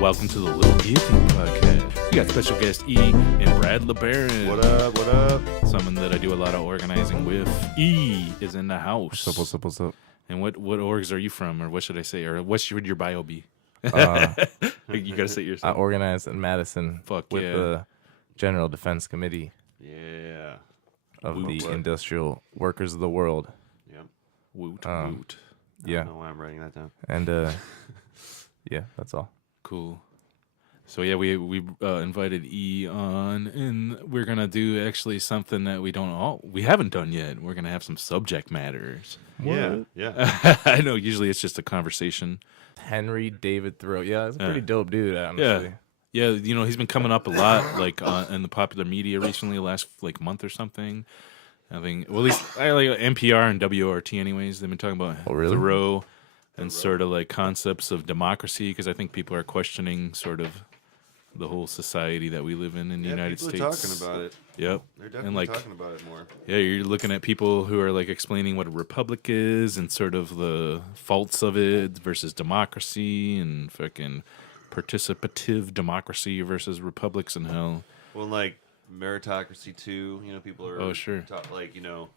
Welcome to the Lil Guillotine podcast. We got special guest E and Brad LeBaron. What up? What up? Someone that I do a lot of organizing with. E is in the house. What's up? And what orgs are you from, or what should I say, or what should your bio be? You gotta say it yourself. I organized in Madison with the General Defense Committee. Yeah. Of the Industrial Workers of the World. Yep. Woot. I don't know why I'm writing that down. And yeah, that's all. Cool. So yeah, we invited E on, and we're gonna do actually something that we haven't done yet. We're gonna have some subject matters. Yeah. I know. Usually it's just a conversation. Henry David Thoreau. Yeah, he's a pretty dope dude, honestly. Yeah, you know, he's been coming up a lot, like in the popular media recently, the last month or something. I think, well, at least I like NPR and WRT. Anyways, they've been talking about Thoreau and sort of like concepts of democracy, because I think people are questioning sort of the whole society that we live in the United States. People are talking about it. Yep. They're definitely talking about it more. Yeah, you're looking at people who are like explaining what a republic is and sort of the faults of it versus democracy and fucking participative democracy versus republics and hell. Well, like meritocracy too. You know, people are like, you know,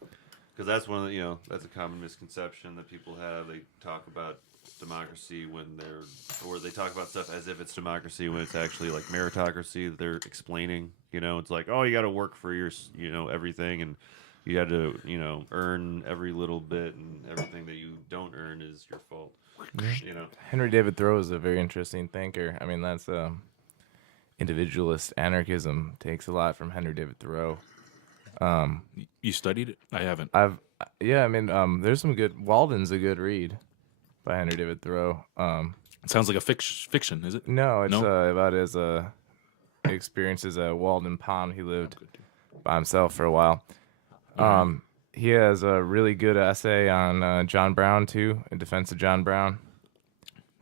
because that's one of the, that's a common misconception that people have. They talk about democracy or they talk about stuff as if it's democracy when it's actually like meritocracy that they're explaining. You know, it's like, oh, you got to work for your, everything, and you got to, earn every little bit, and everything that you don't earn is your fault. You know, Henry David Thoreau is a very interesting thinker. I mean, that's individualist anarchism takes a lot from Henry David Thoreau. You studied it? I haven't. There's some good. Walden's a good read by Henry David Thoreau. It sounds like a fiction, is it? No, it's about his experiences at Walden Pond. He lived by himself for a while. He has a really good essay on John Brown too, in defense of John Brown.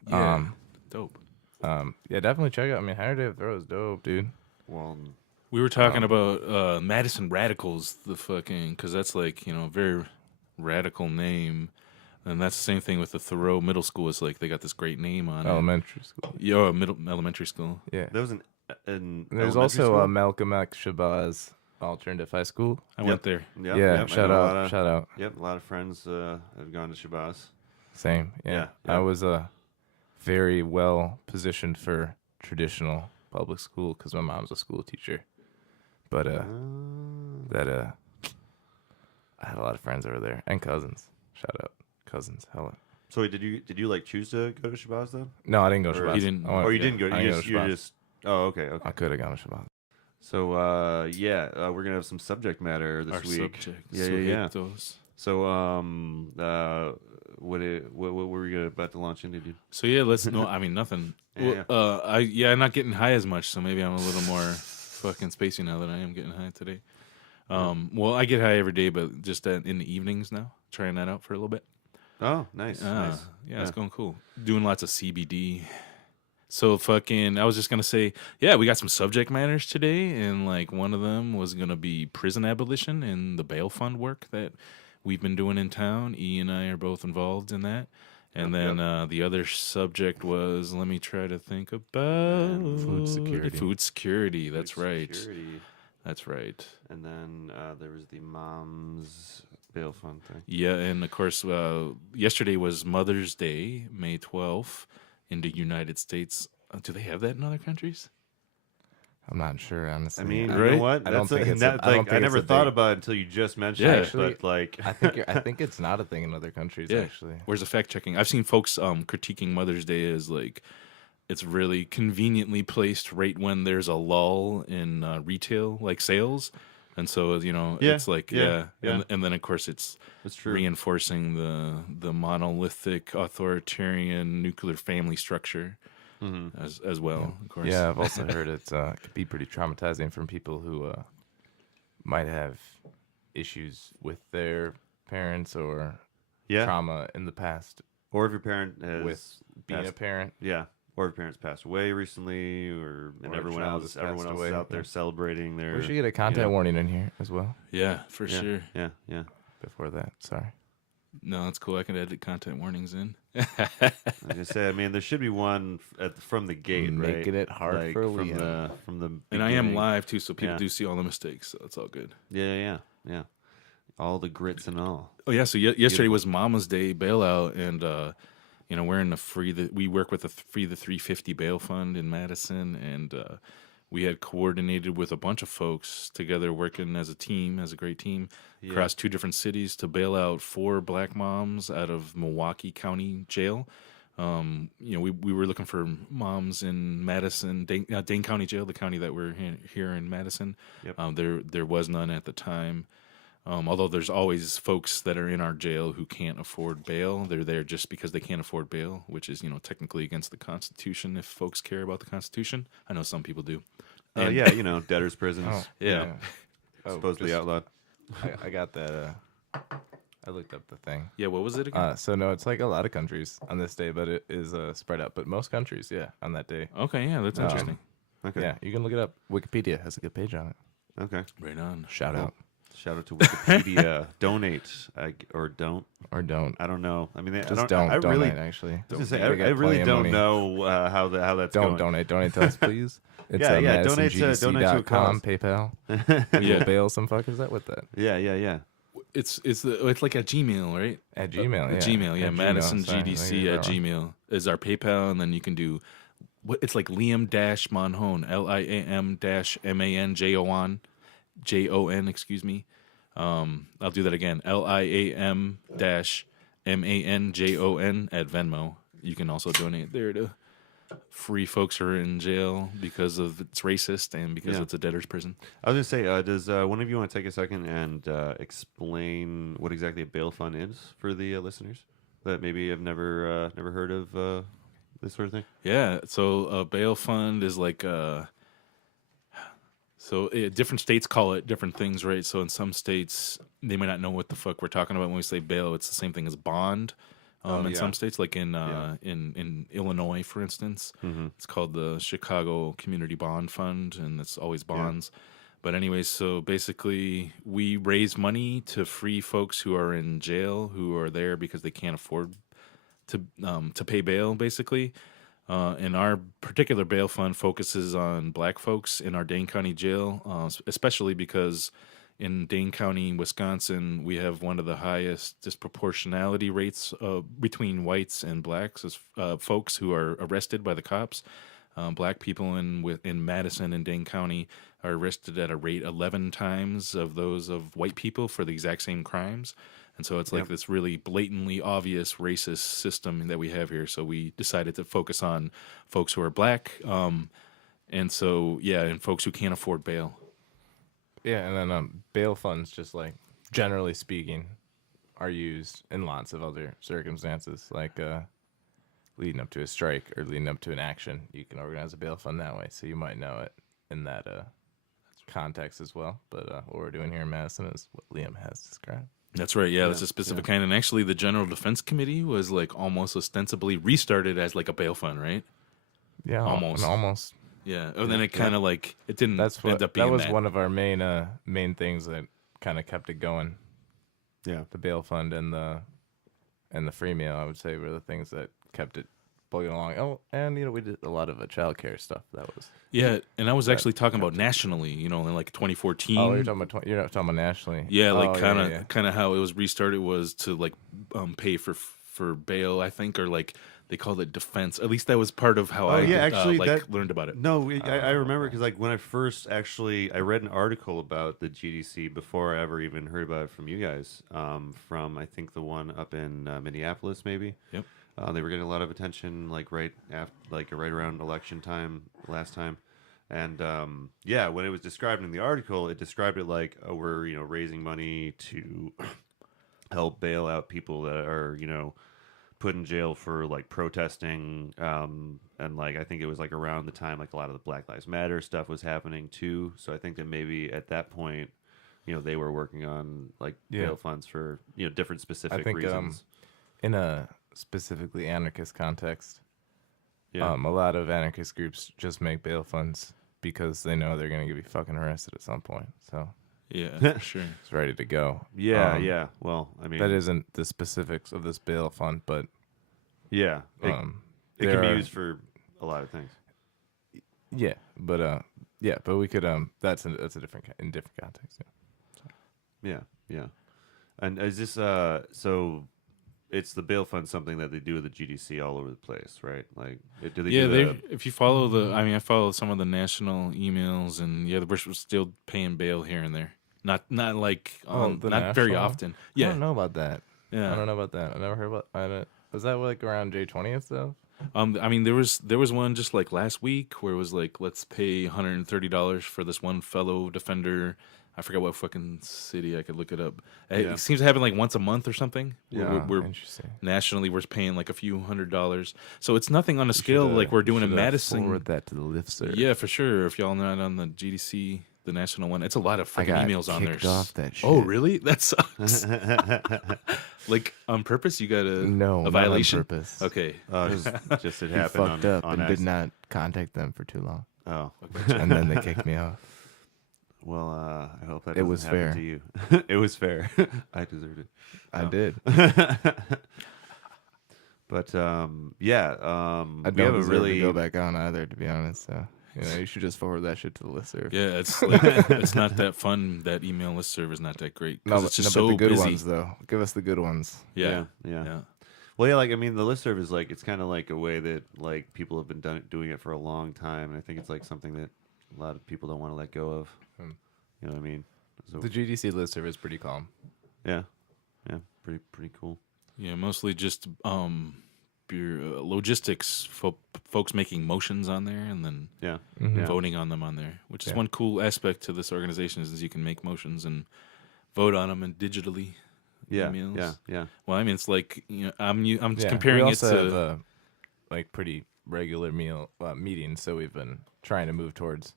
Yeah, dope. Yeah, definitely check it out. I mean, Henry David Thoreau is dope, dude. Walden. We were talking about Madison Radicals, because that's like, a very radical name. And that's the same thing with the Thoreau Middle School. It's like they got this great name on elementary school. Yeah, elementary school. Yeah. There was an there's also Malcolm X Shabazz Alternative High School. I went there. Yep. Shout out. Yep, a lot of friends have gone to Shabazz. Same. Yeah. I was very well positioned for traditional public school because my mom's a school teacher. But I had a lot of friends over there and cousins. Shout out cousins, hella. So did you like choose to go to Shabazz then? No, I didn't go to Shabazz. You didn't. You didn't go. You just. Oh, okay. I could have gone to Shabazz. So we're gonna have some subject matter this week. Yeah. Those. So what were we about to launch into, dude? So yeah, nothing. I'm not getting high as much, so maybe I'm a little more fucking spacey now that I am getting high today. Well, I get high every day, but just in the evenings now, trying that out for a little bit. Oh, nice. Yeah, it's going cool. Doing lots of CBD. So I was just going to say, yeah, we got some subject matters today, and like one of them was going to be prison abolition and the bail fund work that we've been doing in town. E and I are both involved in that. And then the other subject was, let me try to think about food security. Food security, that's right. That's right. And then there was the mom's bail fund thing. Yeah, and of course, yesterday was Mother's Day, May 12th, in the United States. Do they have that in other countries? I'm not sure, honestly. I mean, right? You know what? I never thought about it until you just mentioned it. Actually, but like, I think it's not a thing in other countries. Yeah. Actually, Where's the fact checking? I've seen folks critiquing Mother's Day as like it's really conveniently placed right when there's a lull in retail like sales, and so it's like and then of course it's true. Reinforcing the monolithic authoritarian nuclear family structure. As well, of course. Yeah, I've also heard it could be pretty traumatizing for people who might have issues with their parents or trauma in the past. Or if your parent has with being a parent. Yeah. Or if parents passed away recently, and everyone else is out there celebrating their... We should get a content warning in here as well. Yeah, for sure. Yeah. Before that, sorry. No, that's cool. I can edit content warnings in. Like I said, I mean, there should be one from the gate, right? Making it hard like for from Liam. from the beginning. And I am live too, so people do see all the mistakes, so it's all good. Yeah. All the grits and all. Oh yeah, so yesterday was Mama's Day bailout, and we're in we work with the Free the 350 Bail Fund in Madison, and we had coordinated with a bunch of folks together working as a team, as a great team, across 2 different cities to bail out 4 black moms out of Milwaukee County Jail. We were looking for moms in Madison, Dane County Jail, the county that we're here in Madison. Yep. There was none at the time. Although there's always folks that are in our jail who can't afford bail. They're there just because they can't afford bail, which is, technically against the Constitution if folks care about the Constitution. I know some people do. Debtors' prisons. Yeah. Supposedly outlawed. I got that. I looked up the thing. Yeah, what was it again? So no, it's like a lot of countries on this day, but it is spread out. But most countries, on that day. Okay, yeah, that's interesting. Okay. Yeah, you can look it up. Wikipedia has a good page on it. Okay. Right on. Shout out. Shout out to Wikipedia. Donate or don't. I don't know. I mean, don't donate. Actually, I really don't know how that's don't going. donate to us, please. It's donate to a cause. PayPal. Bail some fuckers out with that. Yeah. It's like at Gmail, right? At Gmail, Gmail, At Madison Gmail, GDC at Gmail is our PayPal, and then you can do it's like Liam-Manjon, LIAM-MANJON, excuse me. I'll do that again. LIAM-MANJON at Venmo. You can also donate there to free folks who are in jail because of it's racist and because it's a debtor's prison. I was going to say, does one of you want to take a second and explain what exactly a bail fund is for the listeners that maybe have never heard of this sort of thing? Yeah, so a bail fund is like different states call it different things, right? So in some states, they might not know what the fuck we're talking about when we say bail. It's the same thing as bond. In some states, like in Illinois, for instance, it's called the Chicago Community Bond Fund, and it's always bonds. Yeah. But anyways, so basically, we raise money to free folks who are in jail, who are there because they can't afford to pay bail, basically. And our particular bail fund focuses on black folks in our Dane County Jail, especially because in Dane County, Wisconsin, we have one of the highest disproportionality rates between whites and blacks as folks who are arrested by the cops. Black people in Madison and Dane County are arrested at a rate 11 times of those of white people for the exact same crimes. And so it's like this really blatantly obvious racist system that we have here. So we decided to focus on folks who are black. And folks who can't afford bail. Yeah, and then bail funds, just like generally speaking, are used in lots of other circumstances, like leading up to a strike or leading up to an action. You can organize a bail fund that way, so you might know it in that context as well. But what we're doing here in Madison is what Liam has described. That's right. Yeah, that's a specific kind. And actually, the General Defense Committee was like almost ostensibly restarted as like a bail fund, right? Yeah, almost. Yeah. Oh, then it kind of like it didn't end up being that was one of our main things that kind of kept it going. Yeah, the bail fund and the free meal, I would say, were the things that kept it plugging along. Oh, and we did a lot of child care stuff. That was and I was actually talking about nationally. In like 2014. Oh, you're not talking about nationally. Yeah, like kind of how it was restarted was to like pay for bail, I think, or like. They called it defense. At least that was part of how I learned about it. No, I remember because like when I first I read an article about the GDC before I ever even heard about it from you guys. From I think the one up in Minneapolis, maybe. Yep. They were getting a lot of attention, like right around election time last time, and when it was described in the article, it described it like we're raising money to help bail out people that are put in jail for like protesting, and like I think it was like around the time like a lot of the Black Lives Matter stuff was happening too. So I think that maybe at that point, they were working on like bail funds for different specific reasons. In a specifically anarchist context, a lot of anarchist groups just make bail funds because they know they're gonna be fucking arrested at some point. So. Yeah, for sure. It's ready to go. Yeah. Well, I mean, that isn't the specifics of this bail fund, but Yeah. It can be used for a lot of things. Yeah, but we could that's a different in different context. Yeah. Yeah. And is this so? It's the bail fund, something that they do with the GDC all over the place, right? Like, do they? Yeah, if you follow I follow some of the national emails, and we're still paying bail here and there. Not like not very often. Yeah, I don't know about that. Yeah, I don't know about that. I never heard about. Was that like around J20 stuff? There was one just like last week where it was like, let's pay $130 for this one fellow defender. I forgot what fucking city. I could look it up. It seems to happen like once a month or something. Yeah, we're interesting. Nationally, we're paying like a few $100s. So it's nothing on a scale like we're doing in Madison. Forward that to the listserv. Yeah, for sure. If y'all not on the GDC, the national one, it's a lot of fucking emails on there. Off that shit. Oh, really? That sucks. Like on purpose? You got a violation? Not on purpose. Okay. Just it he happened. Fucked up and did not contact them for too long. Oh, and then they kicked me off. Well, I hope that it was happen fair to you. It was fair. I deserved it. I did. But I don't deserve to go back on either, to be honest. So you should just forward that shit to the listserv. Yeah, it's like, it's not that fun. That email listserv is not that great because it's just so but the good busy. ones though. Give us the good ones. Yeah. Well, yeah, like I mean, the listserv is like it's kind of like a way that like people have been doing it for a long time, and I think it's like something that a lot of people don't want to let go of. You know what I mean? So, the GDC listserv is pretty calm. Yeah, pretty cool. Yeah, mostly just logistics, folks making motions on there, and then voting on them on there. Which is one cool aspect to this organization is you can make motions and vote on them and digitally. Emails. Yeah. Well, I mean, it's like I'm comparing it to have, like pretty regular meetings, so we've been trying to move towards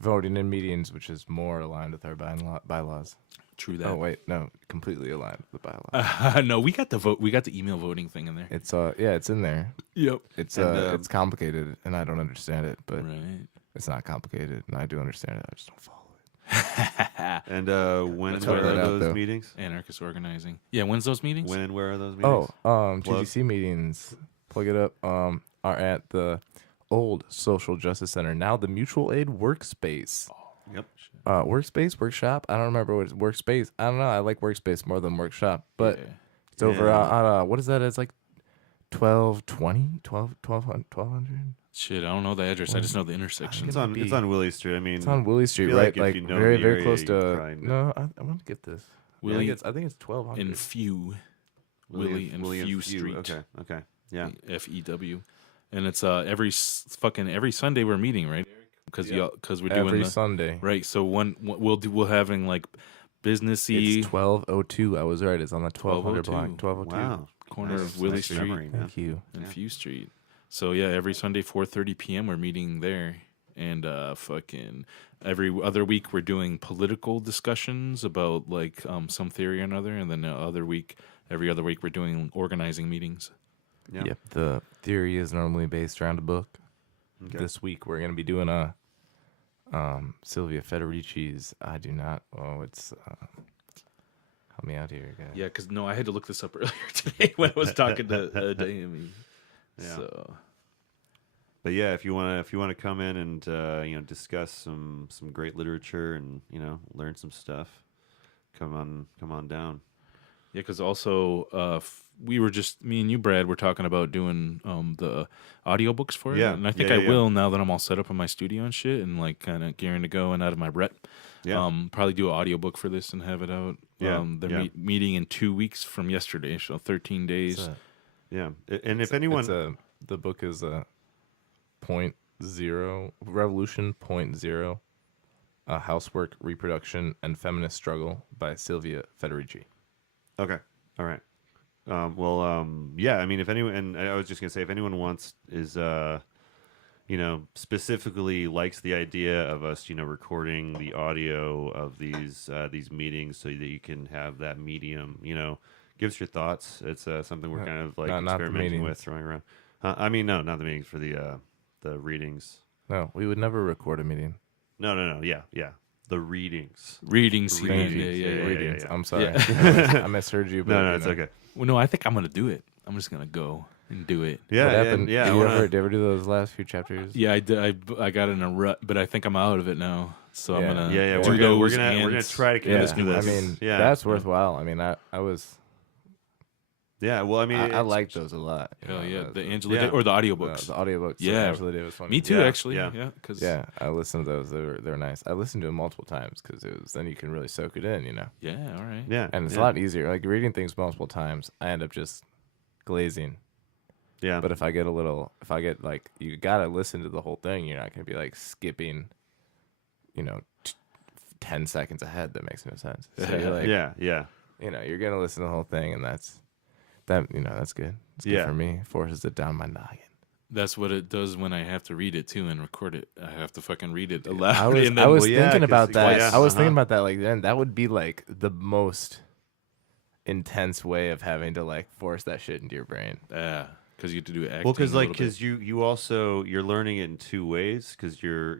voting in meetings, which is more aligned with our bylaws. True that. Oh wait, no, completely aligned with the bylaws. No, we got the vote. We got the email voting thing in there. It's it's in there. Yep. It's complicated, and I don't understand it, but right. It's not complicated, and I do understand it. I just don't follow it. And when and where are those meetings? Anarchist organizing. Yeah, when's those meetings? When and where are those meetings? GDC meetings. Plug it up. Are at the old Social Justice Center, now the Mutual Aid Workspace. Yep. Workspace, workshop. I don't remember what it's workspace. I don't know. I like workspace more than workshop, but it's over on what is that? It's like 1200. Shit, I don't know the address. I just know the intersection. It's on Willie Street. I mean, it's on Willie Street, right? Like very, very close to. No, I want to get this. Willie, I think it's 1200. In Few. Willie and Few Street. Okay. Yeah. FEW. And it's every Sunday we're meeting, right? Because we're doing every Sunday, right? So we'll having like businessy. It's 1202. I was right. It's on the 1200 block. 1202. Wow. Corner of Willie Street. Memory, Thank you. And Few Street. So yeah, every Sunday 4:30 p.m. we're meeting there, and every other week we're doing political discussions about like some theory or another, and then every other week we're doing organizing meetings. Yeah. Yep. The theory is normally based around a book. Okay. This week we're going to be doing a Silvia Federici's I Do Not. Oh, it's help me out here, guys. Yeah, because I had to look this up earlier today when I was talking to Damien. Yeah. So. But yeah, if you want to come in and discuss some great literature and learn some stuff, come on down. Yeah, because also we were just me and you, Brad, were talking about doing the audiobooks for it. Yeah, and I think I will now that I'm all set up in my studio and shit, and like kind of gearing to go and out of my rep. Yeah. Probably do an audiobook for this and have it out. Yeah. They're meeting in 2 weeks from yesterday, so 13 days. Yeah, and if anyone, the book is .0 Revolution .0, Housework, Reproduction, and Feminist Struggle by Silvia Federici. Okay, all right. I mean, if anyone, and I was just gonna say, if anyone specifically likes the idea of us, recording the audio of these meetings so that you can have that medium, give us your thoughts. It's something we're kind of like experimenting with, throwing around. I mean, no, not the meetings, for the readings. No, we would never record a meeting. No. Yeah. The readings. Readings. Readings. Yeah. I'm sorry. I misheard you. But, no, it's okay. Well, no, I think I'm gonna do it. I'm just gonna go. and do it. Yeah, what happened? Yeah. Did you ever do those last few chapters? Yeah, I did. I got in a rut, but I think I'm out of it now. So I'm gonna. We're gonna try to get do this. I mean, that's worthwhile. I mean, I was. Yeah, well, I mean, I like those a lot. Hell yeah, the Angela or the audiobooks. The audiobooks. Yeah, Angela Davis one. Me too, actually. Yeah, I listened to those. They're nice. I listened to them multiple times because then you can really soak it in, Yeah, all right. Yeah, and it's a lot easier. Like reading things multiple times, I end up just glazing. Yeah, but if I get like, you gotta listen to the whole thing. You're not gonna be like skipping, 10 seconds ahead. That makes no sense. So you're like, you're gonna listen to the whole thing, and that's good. It's good for me. Forces it down my noggin. That's what it does when I have to read it too and record it. I have to fucking read it aloud. I was thinking about that. I was thinking about that. Like then that would be like the most intense way of having to like force that shit into your brain. Yeah, because you have to do acting. Well, because you also you're learning it in two ways. Because you're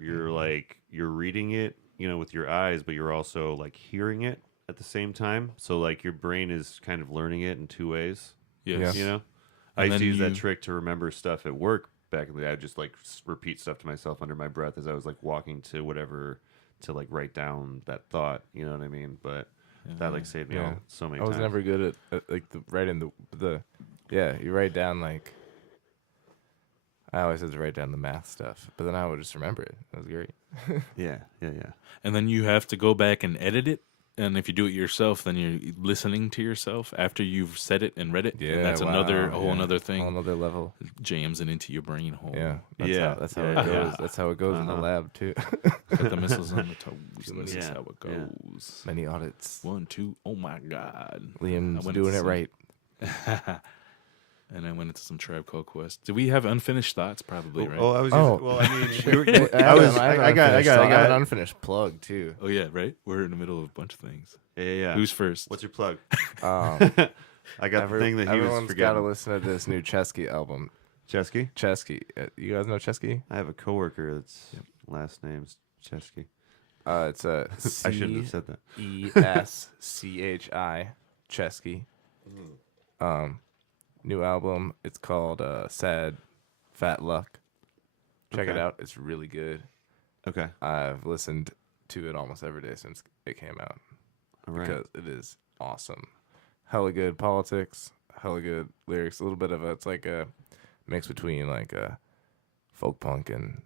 reading it, with your eyes, but you're also like hearing it at the same time. So like your brain is kind of learning it in two ways. Yes. I used to use that trick to remember stuff at work back in the day. I'd just like repeat stuff to myself under my breath as I was like walking to whatever to like write down that thought. You know what I mean? But that like saved me so many times. I was never good at like writing the you write down like I always had to write down the math stuff, but then I would just remember it. That was great. Yeah. And then you have to go back and edit it. And if you do it yourself, then you're listening to yourself after you've said it and read it. Yeah, and that's a whole another thing. Whole another level. Jams it into your brain hole. Yeah, that's how it goes. Yeah. That's how it goes in the lab too. Put the missiles on the toes. And this is how it goes. Many audits. 1, 2. Oh my God. Liam's doing it right. And I went into some Tribe Called Quest. Did we have unfinished thoughts? Probably, right? Oh, I was. Well, I mean, I got an unfinished plug too. Oh yeah, right. We're in the middle of a bunch of things. Yeah. Who's first? What's your plug? I got the thing that he was everyone's got to listen to this new Ceschi album. Ceschi. You guys know Ceschi? I have a coworker that's last name's Ceschi. It's a I shouldn't have said that. Eschi. Ceschi. New album. It's called Sad Fat Luck. Check it out. It's really good. Okay. I've listened to it almost every day since it came out. All right. Because it is awesome. Hella good politics. Hella good lyrics. A little bit of it's like a mix between like folk punk and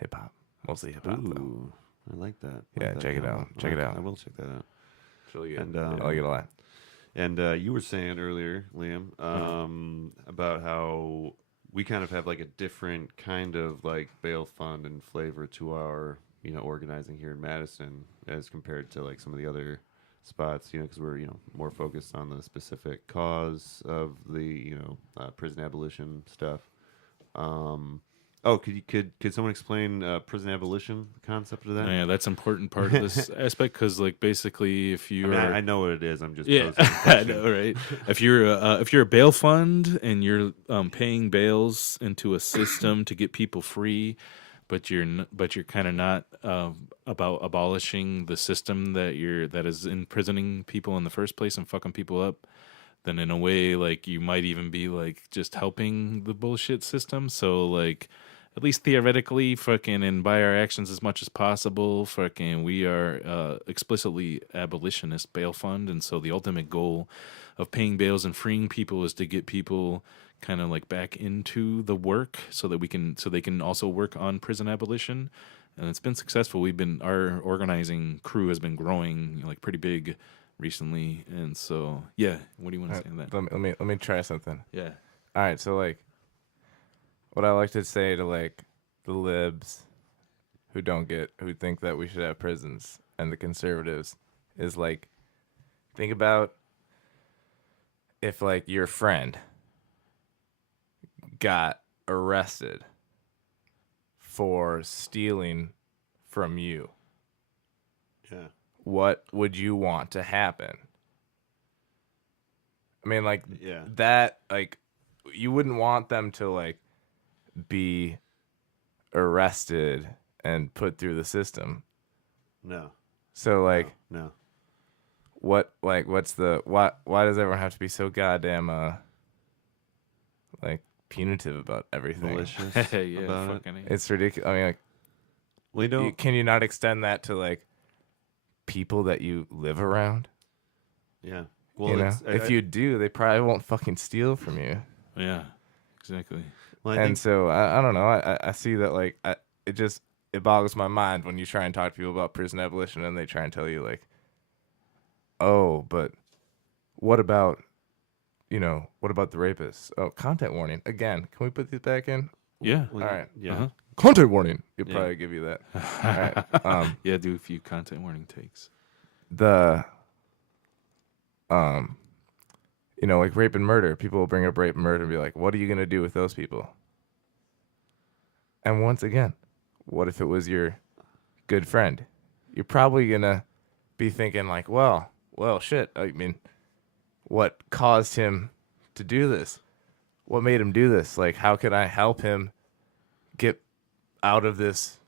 hip hop. Mostly hip hop though. I like that. Yeah, check it out. Check it out. I will check that out. It's really good. And I like it a lot. And you were saying earlier, Liam, about how we kind of have like a different kind of like bail fund and flavor to our, organizing here in Madison as compared to like some of the other spots, because we're, more focused on the specific cause of the, prison abolition stuff. Could someone explain prison abolition, the concept of that? Yeah, that's an important part of this aspect because, like, basically, if you I know what it is. I'm just I know, right? If you're a bail fund and you're paying bails into a system to get people free, but you're kind of not about abolishing the system that is imprisoning people in the first place and fucking people up, then in a way, like, you might even be like just helping the bullshit system. So like, at least theoretically, fucking, and by our actions as much as possible, fucking, we are explicitly abolitionist bail fund, and so the ultimate goal of paying bails and freeing people is to get people kind of like back into the work, so they can also work on prison abolition, and it's been successful. Our organizing crew has been growing like pretty big recently, and so yeah. What do you want to say on that? Let me try something. Yeah. All right. So like, what I like to say to like the libs who think that we should have prisons and the conservatives is like, think about if like your friend got arrested for stealing from you. Yeah. What would you want to happen? I mean, like, that, like, you wouldn't want them to like be arrested and put through the system. No. So like, no. Why does everyone have to be so goddamn like punitive about everything. Malicious Yeah, about fucking it. It's ridiculous. I mean, like, We don't. can you not extend that to like people that you live around? Yeah. Well, You know, if you do, they probably won't fucking steal from you. Yeah, exactly. Well, And so I don't know. I see that like it boggles my mind when you try and talk to people about prison abolition and they try and tell you like, oh, but what about the rapists? Oh, content warning again. Can we put these back in? Yeah. Well, all right. Yeah. Uh-huh. Content warning. You'll probably give you that. All right. Yeah, do a few content warning takes. Like rape and murder. People will bring up rape and murder and be like, what are you going to do with those people? And once again, what if it was your good friend? You're probably going to be thinking like, well, shit. I mean, what caused him to do this? What made him do this? Like, how can I help him get out of this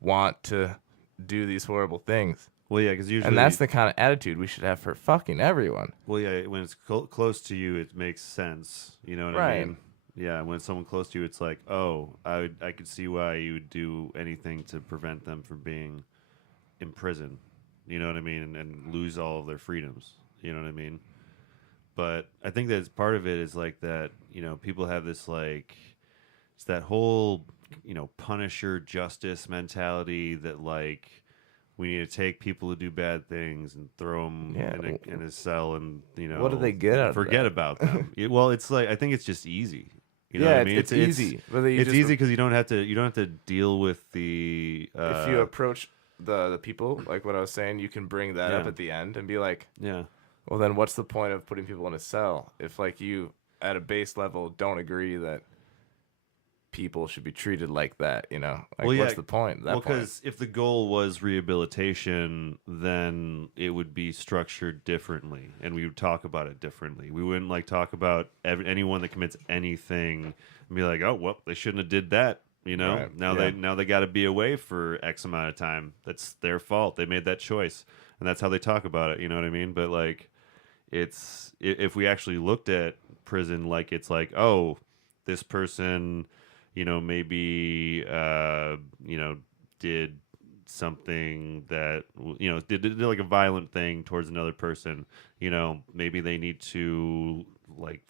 want to do these horrible things? Well, yeah, because usually... And that's the kind of attitude we should have for fucking everyone. Well, yeah, when it's close to you, it makes sense. You know what I mean? Yeah, when it's someone close to you, it's like, oh, I could see why you would do anything to prevent them from being in prison. You know what I mean? And lose all of their freedoms. You know what I mean? But I think that part of it is like that, people have this like, it's that whole, Punisher justice mentality that like, we need to take people who do bad things and throw them in a cell and, what do they get out of forget about them. Well, it's like, I think it's just easy. You know yeah, what I mean? It's easy. It's easy because you don't have to deal with the. If you approach the people, like what I was saying, you can bring that up at the end and be like, yeah. Well, then what's the point of putting people in a cell if like you at a base level don't agree that people should be treated like that? Like, what's the point? Because if the goal was rehabilitation, then it would be structured differently, and we would talk about it differently. We wouldn't like talk about anyone that commits anything and be like, oh, well, they shouldn't have did that. Right. Now they got to be away for X amount of time. That's their fault. They made that choice, and that's how they talk about it. You know what I mean? But like, it's if we actually looked at prison like it's like, oh, this person, maybe did something that did like a violent thing towards another person. Maybe they need to like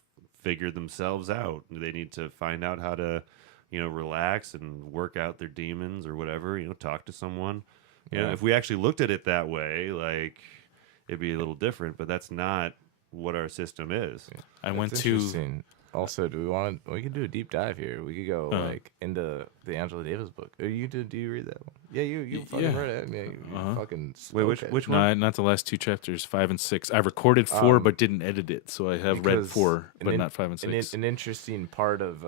figure themselves out. They need to find out how to relax and work out their demons or whatever. Talk to someone. If we actually looked at it that way, like, it'd be a little different, but that's not what our system is. Yeah. I went to. Also, we could do a deep dive here. We could go like into the Angela Davis book. Do you read that one? Yeah, you fucking read it. Yeah, you fucking. Wait, which one? Not the last two chapters, 5 and 6. I recorded 4, but didn't edit it, so I have read 4, but not 5 and 6. An interesting part of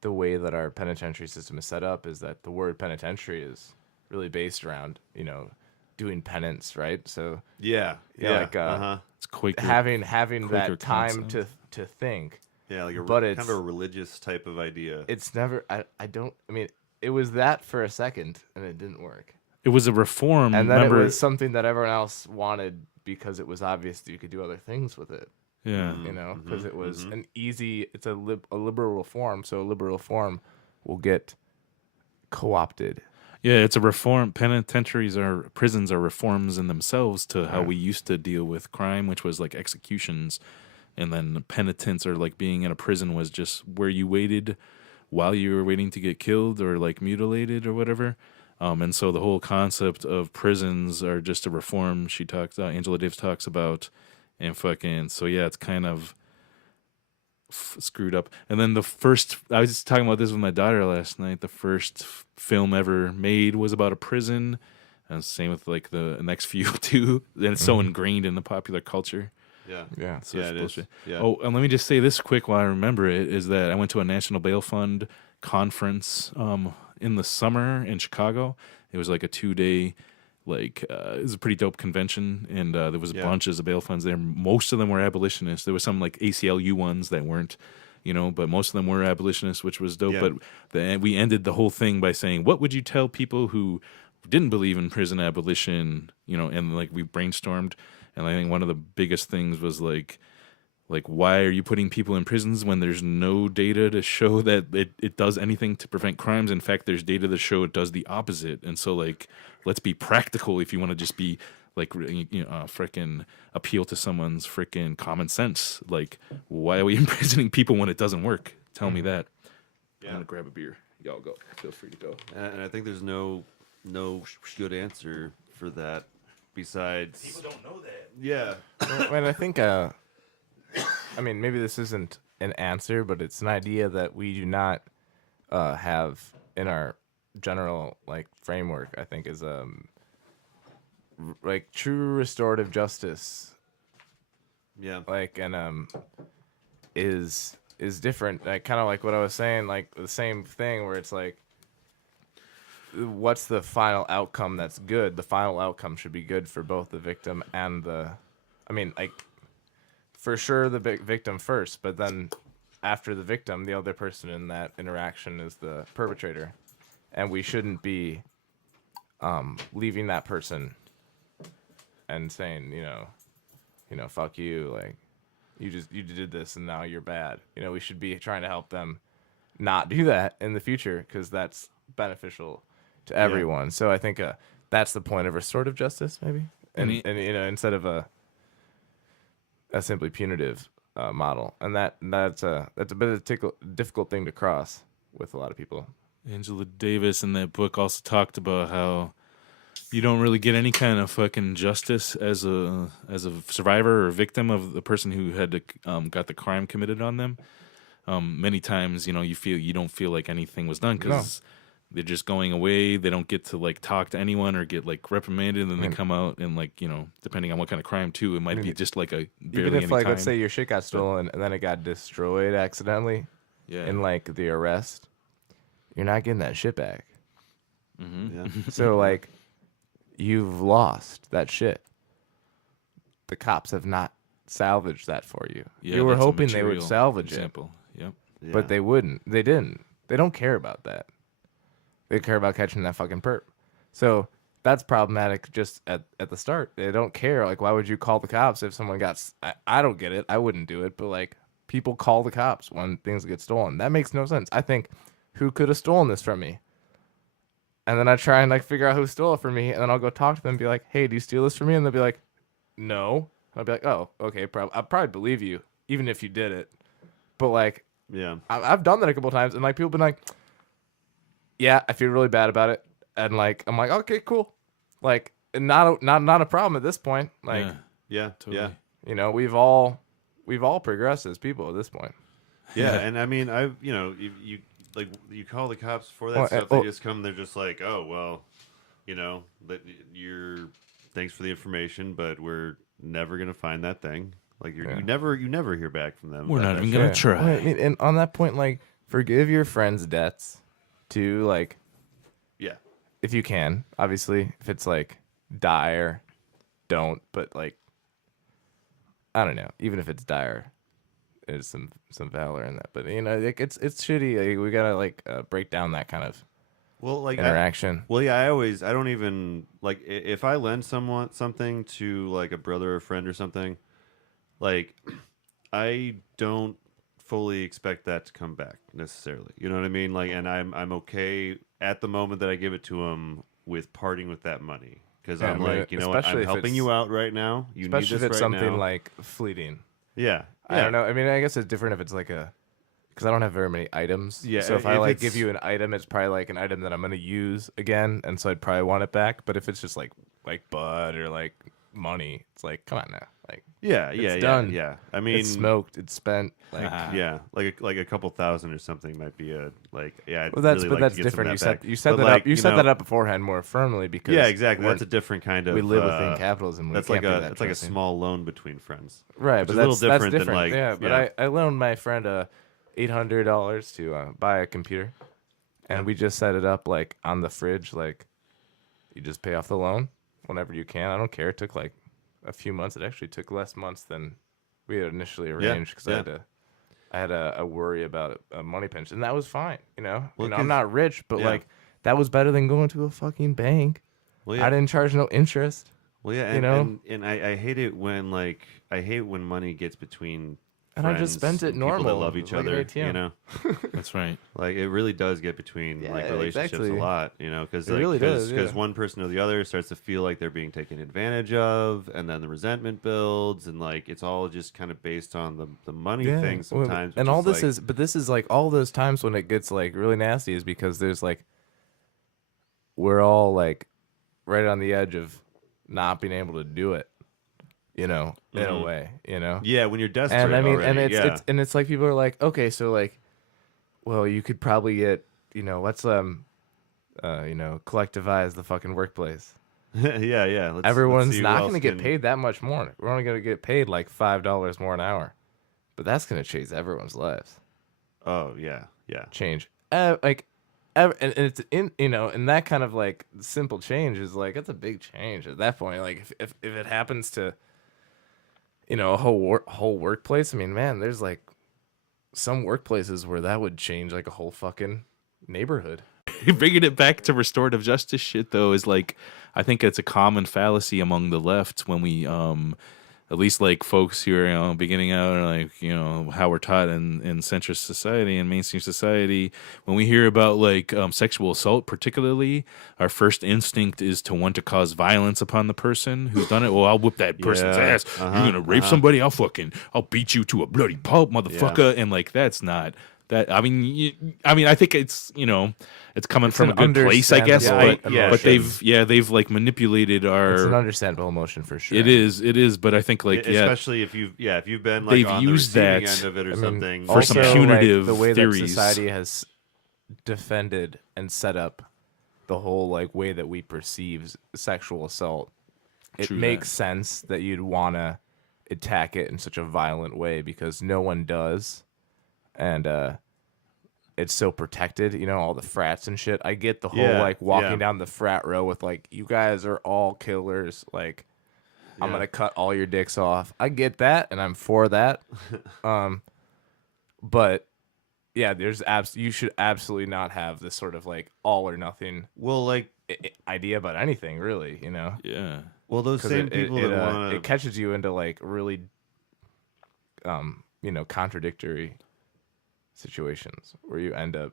the way that our penitentiary system is set up is that the word penitentiary is really based around doing penance, right? So it's Quaker, having Quaker that time concept. to think. Yeah, like but kind of a religious type of idea. It's never. It was that for a second, and it didn't work. It was a reform, and then it was something that everyone else wanted because it was obvious that you could do other things with it. Yeah, because it was an easy. It's a liberal reform, so a liberal reform will get co-opted. Yeah, it's a reform. Prisons are reforms in themselves to how we used to deal with crime, which was like executions. And then penitence, or like being in a prison, was just where you waited while you were waiting to get killed or like mutilated or whatever. And so the whole concept of prisons are just a reform Angela Davis talks about. And so yeah, it's kind of screwed up. And then I was just talking about this with my daughter last night. The first film ever made was about a prison. And same with like the next few too. And it's so ingrained in the popular culture. Yeah. So it is. Yeah. Oh, and let me just say this quick while I remember it, is that I went to a National Bail Fund conference in the summer in Chicago. It was like a 2-day, it was a pretty dope convention, and there was bunches of bail funds there. Most of them were abolitionists. There was some like ACLU ones that weren't, but most of them were abolitionists, which was dope. Yeah. But we ended the whole thing by saying, what would you tell people who didn't believe in prison abolition, and like we brainstormed. And I think one of the biggest things was like, Like, why are you putting people in prisons when there's no data to show that it does anything to prevent crimes? In fact, there's data to show it does the opposite. And so, like, let's be practical if you want to just be, like, freaking appeal to someone's freaking common sense. Like, why are we imprisoning people when it doesn't work? Tell me that. Yeah. I'm going to grab a beer. Y'all go. Feel free to go. And I think there's no good answer for that besides... People don't know that. Yeah. And I think... I mean, maybe this isn't an answer, but it's an idea that we do not have in our general like framework. I think is like true restorative justice. Yeah. Like is different. Like kind of like what I was saying, like the same thing where it's like, what's the final outcome that's good? The final outcome should be good for both the victim and the. I mean, like. For sure, the victim first, but then after the victim, the other person in that interaction is the perpetrator, and we shouldn't be leaving that person and saying, you know, fuck you, like you did this and now you're bad. You know, we should be trying to help them not do that in the future because that's beneficial to everyone. Yeah. So I think that's the point of restorative justice, maybe, and you know, instead of a simply punitive model, and that's a bit of a difficult thing to cross with a lot of people. Angela Davis in that book also talked about how you don't really get any kind of fucking justice as a survivor or victim of the person who had to, got the crime committed on them. Many times, you know, you don't feel like anything was done because they're just going away. They don't get to like talk to anyone or get like reprimanded, and then they come out and like, you know, depending on what kind of crime too, it might be just like a barely even if like time. Let's say your shit got stolen and then it got destroyed accidentally, in like the arrest, you're not getting that shit back. Mm-hmm. Yeah. So like, you've lost that shit. The cops have not salvaged that for you. Yeah, you were hoping they would salvage example. it. Yep. But they wouldn't. They didn't. They don't care about that. They care about catching that fucking perp. So that's problematic just at the start. They don't care. Like, why would you call the cops if someone got... I don't get it. I wouldn't do it. But, like, people call the cops when things get stolen. That makes no sense. I think, who could have stolen this from me? And then I try and, like, figure out who stole it from me. And then I'll go talk to them and be like, hey, do you steal this from me? And they'll be like, no. And I'll be like, oh, okay. I'll probably believe you, even if you did it. But, like... Yeah, I've done that a couple of times, and like people have been like, "Yeah, I feel really bad about it," and like I'm like, "Okay, cool," like not a problem at this point. Like, yeah, totally. Yeah. You know, we've all progressed as people at this point. Yeah, and I mean, you call the cops for that stuff. They just come. They're just like, "Oh, well, you know, that thanks for the information, but we're never gonna find that thing." Like you never hear back from them. We're not even gonna try. Well, I mean, and on that point, like, forgive your friends' debts, too. Like, if you can, obviously, if it's like dire, don't. But like, I don't know. Even if it's dire, there's some valor in that. But you know, like, it's shitty. Like, we gotta like break down that kind of interaction. I don't even like if I lend someone something to like a brother or friend or something. Like, I don't fully expect that to come back necessarily. You know what I mean? Like, and I'm okay at the moment that I give it to him with parting with that money because I'm like, you know what? I'm helping you out right now. You need this right now. Especially if it's something like fleeting. Yeah. I don't know. I mean, I guess it's different if it's like because I don't have very many items. Yeah. So if I like give you an item, it's probably like an item that I'm gonna use again, and so I'd probably want it back. But if it's just like bud or like money, it's like, come on now. Like, it's done. Yeah. I mean, it's smoked, it's spent. Like, like a couple thousand or something might be a like. Yeah, well, that's different. You set that up beforehand more firmly because exactly. That's a different kind of. We live within capitalism. That's like it's like a small loan between friends, right? But that's a little different than like But I loaned my friend $800 to buy a computer, and we just set it up like on the fridge. Like, you just pay off the loan whenever you can. I don't care. It took like a few months. It actually took less months than we had initially arranged because I had a worry about a money pinch, and that was fine. You know, I'm not rich, but like that was better than going to a fucking bank. Well, I didn't charge no interest. Well, yeah, and I hate it when money gets between And I just spent it normal. People that love each other, you know. That's right. Like it really does get between like relationships a lot, you know, because like, really does, because one person or the other starts to feel like they're being taken advantage of, and then the resentment builds, and like it's all just kind of based on the money thing sometimes. And all this is, but this is like all those times when it gets like really nasty is because there's like we're all like right on the edge of not being able to do it. You know, in a way, you know. Yeah, when you're desperate. And I mean, already, and it's like people are like, okay, so like, well, you could probably get, you know, let's collectivize the fucking workplace. yeah. Everyone's not going to get paid that much more. We're only going to get paid like $5 more an hour, but that's going to change everyone's lives. Oh yeah. Change, and it's in, you know, and that kind of like simple change is like it's a big change at that point. Like if it happens to, you know, a whole workplace. I mean, man, there's like some workplaces where that would change like a whole fucking neighborhood. Bringing it back to restorative justice shit, though, is like, I think it's a common fallacy among the left when we, at least like folks who are, you know, beginning out, or like, you know, how we're taught in centrist society and mainstream society, when we hear about like sexual assault, particularly, our first instinct is to want to cause violence upon the person who's done it. Well, I'll whip that person's ass. You're gonna rape somebody? I'll beat you to a bloody pulp, motherfucker. And like, that's not that. I mean, I think it's, you know, it's coming from a good place, I guess. But they've like manipulated our. It's an understandable emotion for sure. It is. But I think like especially if you've been like they've on used the that receiving end of it or something for some punitive like, the way theories. that society has defended and set up the whole like way that we perceive sexual assault. It makes sense that you'd want to attack it in such a violent way because no one does, and it's so protected, you know, all the frats and shit. I get the whole like walking down the frat row with like, you guys are all killers. Like, I'm gonna cut all your dicks off. I get that, and I'm for that. But yeah, you should absolutely not have this sort of like all or nothing. Well, like idea about anything, really, you know. Yeah. Well, those same people that want it catches you into like really, you know, contradictory situations where you end up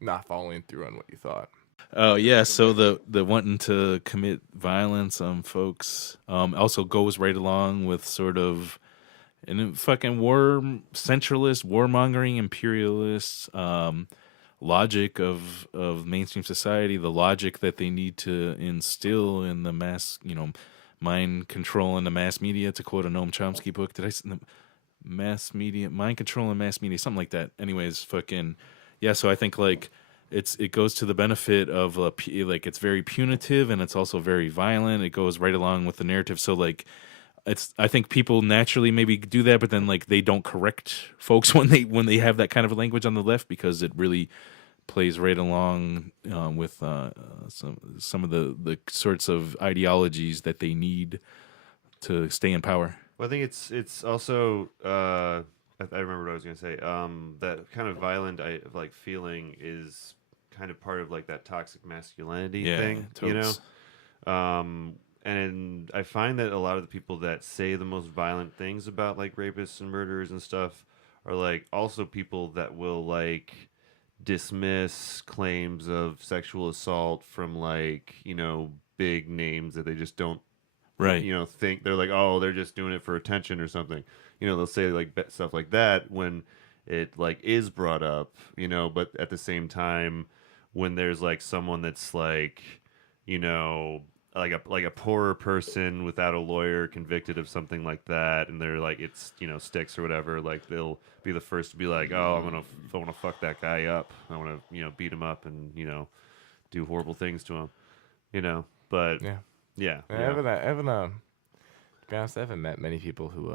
not following through on what you thought. Oh yeah, so the wanting to commit violence on folks also goes right along with sort of an fucking centralist, warmongering, imperialist logic of mainstream society, the logic that they need to instill in the mass, you know, mind control in the mass media, to quote a Noam Chomsky book. Did I say mass media, mind control and mass media, something like that? Anyways, fucking yeah. So I think like it goes to the benefit of like it's very punitive and it's also very violent. It goes right along with the narrative. So like I think people naturally maybe do that, but then like they don't correct folks when they have that kind of language on the left, because it really plays right along with some of the sorts of ideologies that they need to stay in power. Well, I think it's also I remember what I was going to say. That kind of violent like feeling is kind of part of like that toxic masculinity thing, you know. And I find that a lot of the people that say the most violent things about like rapists and murderers and stuff are like also people that will like dismiss claims of sexual assault from like, you know, big names that they just don't, you know, think they're like, oh, they're just doing it for attention or something. You know, they'll say like stuff like that when it like is brought up, you know, but at the same time, when there's like someone that's like, you know, like a poorer person without a lawyer convicted of something like that, and they're like, it's, you know, sticks or whatever, like they'll be the first to be like, oh, I want to fuck that guy up, I want to, you know, beat him up and, you know, do horrible things to him, you know. But I haven't to be honest, I haven't met many people who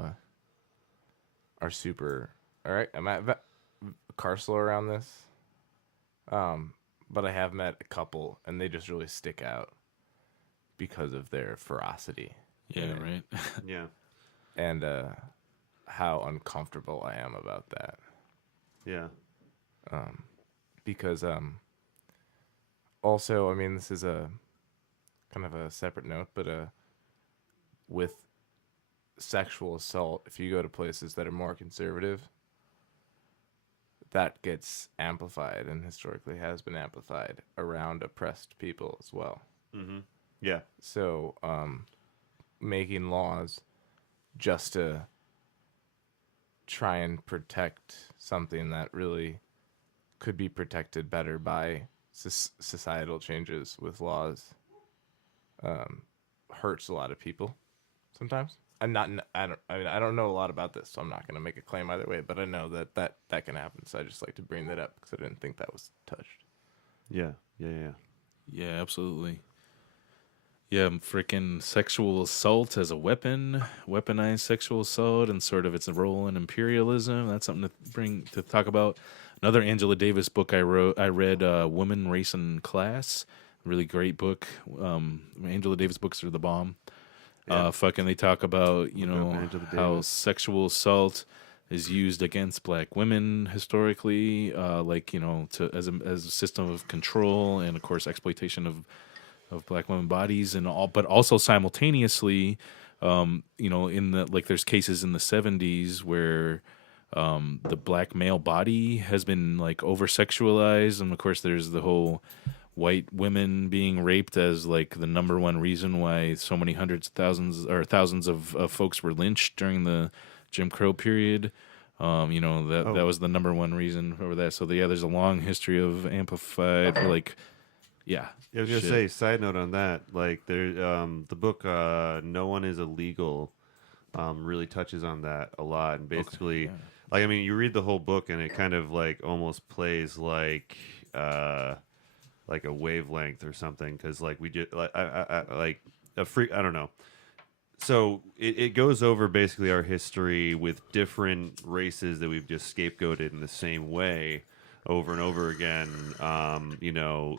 are super all right. I'm at Carcel around this, but I have met a couple, and they just really stick out because of their ferocity. Yeah, right. Yeah. And how uncomfortable I am about that. Yeah. Because also, I mean, this is a kind of a separate note, but with sexual assault, if you go to places that are more conservative, that gets amplified and historically has been amplified around oppressed people as well. Mm-hmm. Yeah. So making laws just to try and protect something that really could be protected better by societal changes with laws hurts a lot of people sometimes. I don't know a lot about this, so I'm not going to make a claim either way, but I know that can happen. So I just like to bring that up because I didn't think that was touched. Yeah, absolutely. Yeah, freaking sexual assault as a weapon, weaponized sexual assault, and sort of its role in imperialism. That's something to talk about. Another Angela Davis book I read, Woman, Race, and Class. Really great book. Angela Davis books are the bomb. Yeah. They talk about, how sexual assault is used against black women historically, as a system of control and, of course, exploitation of black women bodies and all, but also simultaneously, there's cases in the 70s where the black male body has been over sexualized, and of course there's the whole white women being raped as the number one reason why so many hundreds of thousands of folks were lynched during the Jim Crow period. That was the number one reason for that. So there's a long history of amplified Yeah, I was gonna say. Side note on that, the book "No One Is Illegal" really touches on that a lot, and basically, you read the whole book, and it kind of almost plays like a wavelength or something, because we did I don't know. So it goes over basically our history with different races that we've just scapegoated in the same way over and over again.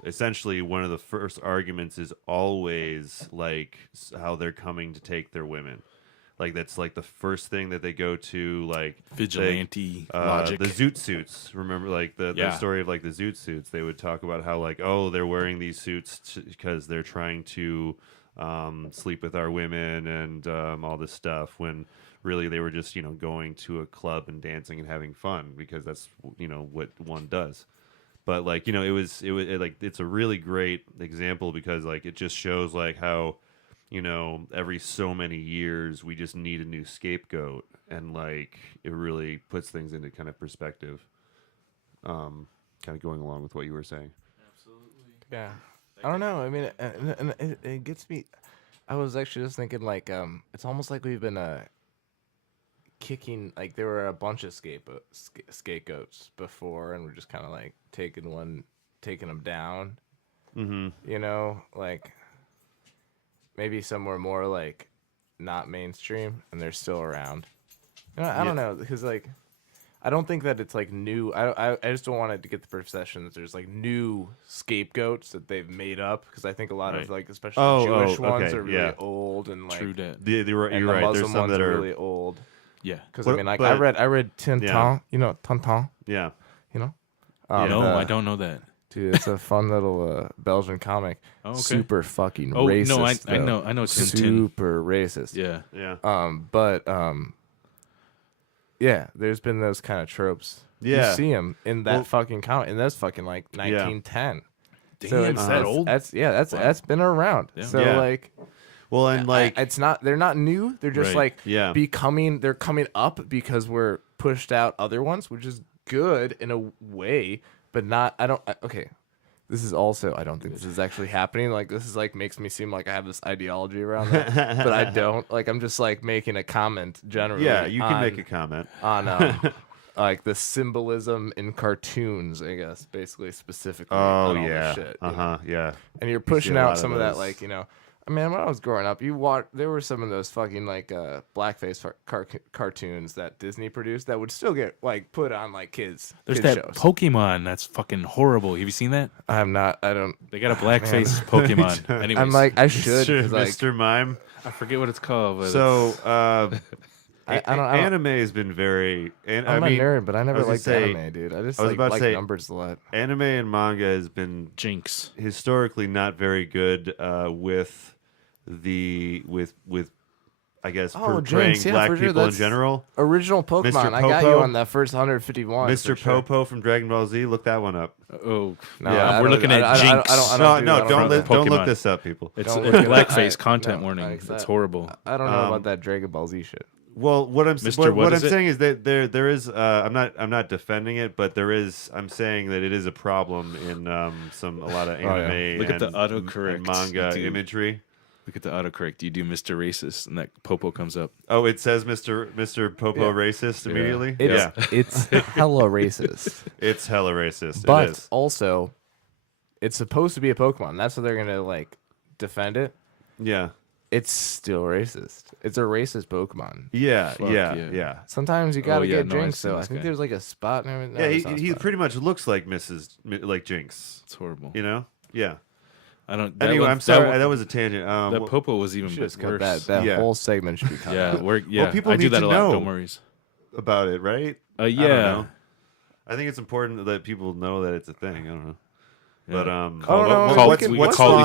Essentially one of the first arguments is always how they're coming to take their women. That's the first thing that they go to, vigilante logic. The zoot suits. Remember, the story of the zoot suits. They would talk about how they're wearing these suits because they're trying to sleep with our women and all this stuff. When really they were just going to a club and dancing and having fun, because that's what one does. But it's a really great example, because it just shows how every so many years we just need a new scapegoat, and it really puts things into kind of perspective. Kind of going along with what you were saying. Absolutely. Yeah. I don't know. I mean, and it gets me. I was actually just thinking it's almost like we've been kicking, there were a bunch of scapegoats before, and we're just kind of taking them down. Mm-hmm. Maybe somewhere more not mainstream, and they're still around. I don't know, because I don't think that it's new. I just don't want it to get the perception that there's new scapegoats that they've made up, because I think a lot of especially Jewish ones are really old, and true that. You're and right. The Muslim There's some ones that are are really old. Yeah, because I read Tintin. Yeah. Tintin. Yeah. No, I don't know that. Dude, it's a fun little Belgian comic. Oh, okay. Super fucking racist. No, I know Tintin. Super racist. Yeah. Yeah, there's been those kind of tropes. Yeah. You see them in that fucking comic, and that's fucking 1910. Damn, so it's that old. That's been around. Yeah. So well, and it's not. They're not new. They're just becoming. They're coming up because we're pushed out other ones, which is good in a way, but not. Okay. This is also. I don't think this is actually happening. This is makes me seem like I have this ideology around that, but I don't. I'm just making a comment generally. Yeah, you can make a comment on the symbolism in cartoons, I guess, basically specifically. Oh on all yeah. this shit, Yeah. And you're pushing out some of that, I mean, when I was growing up, there were some of those fucking blackface cartoons that Disney produced that would still get put on kids. There's kids that shows. Pokemon that's fucking horrible. Have you seen that? I have not. I don't. They got a blackface Pokemon. Anyways, I'm I should. Mr. Mime. I forget what it's called. But so I don't. Anime has been very. I'm a nerd, but I never liked anime, dude. I just like numbers a lot. Anime and manga has been jinx historically not very good with I guess, portraying black people in general. Original Pokemon. I got you on that first 151. Mr. Popo from Dragon Ball Z. Look that one up. Oh, no, yeah, we're looking at Jinx. Don't look this up, people. It's blackface content warning. It's horrible. I don't know about that Dragon Ball Z shit. Well, what I'm saying is that there is I'm not defending it, but I'm saying that it is a problem in a lot of anime. Look at the autocorrect and manga imagery. Look at the autocorrect. You do Mr. Racist, and that Popo comes up. Oh, it says Mr. Popo Racist immediately? It's hella racist. It's hella racist. But it is. Also, it's supposed to be a Pokemon. That's what they're going to, defend it. Yeah. It's still racist. It's a racist Pokemon. Yeah. Sometimes you got to get Jinx, though. I think there's, a spot and everything. Yeah, he pretty much looks like Jinx. It's horrible. You know? Yeah. I don't. Anyway, I'm sorry. That was a tangent. That Popo was even worse. That whole segment should be cut out. Well, people I do that a lot. Don't worry about it, right? Yeah. I don't know. I think it's important that people know that it's a thing. I don't know. But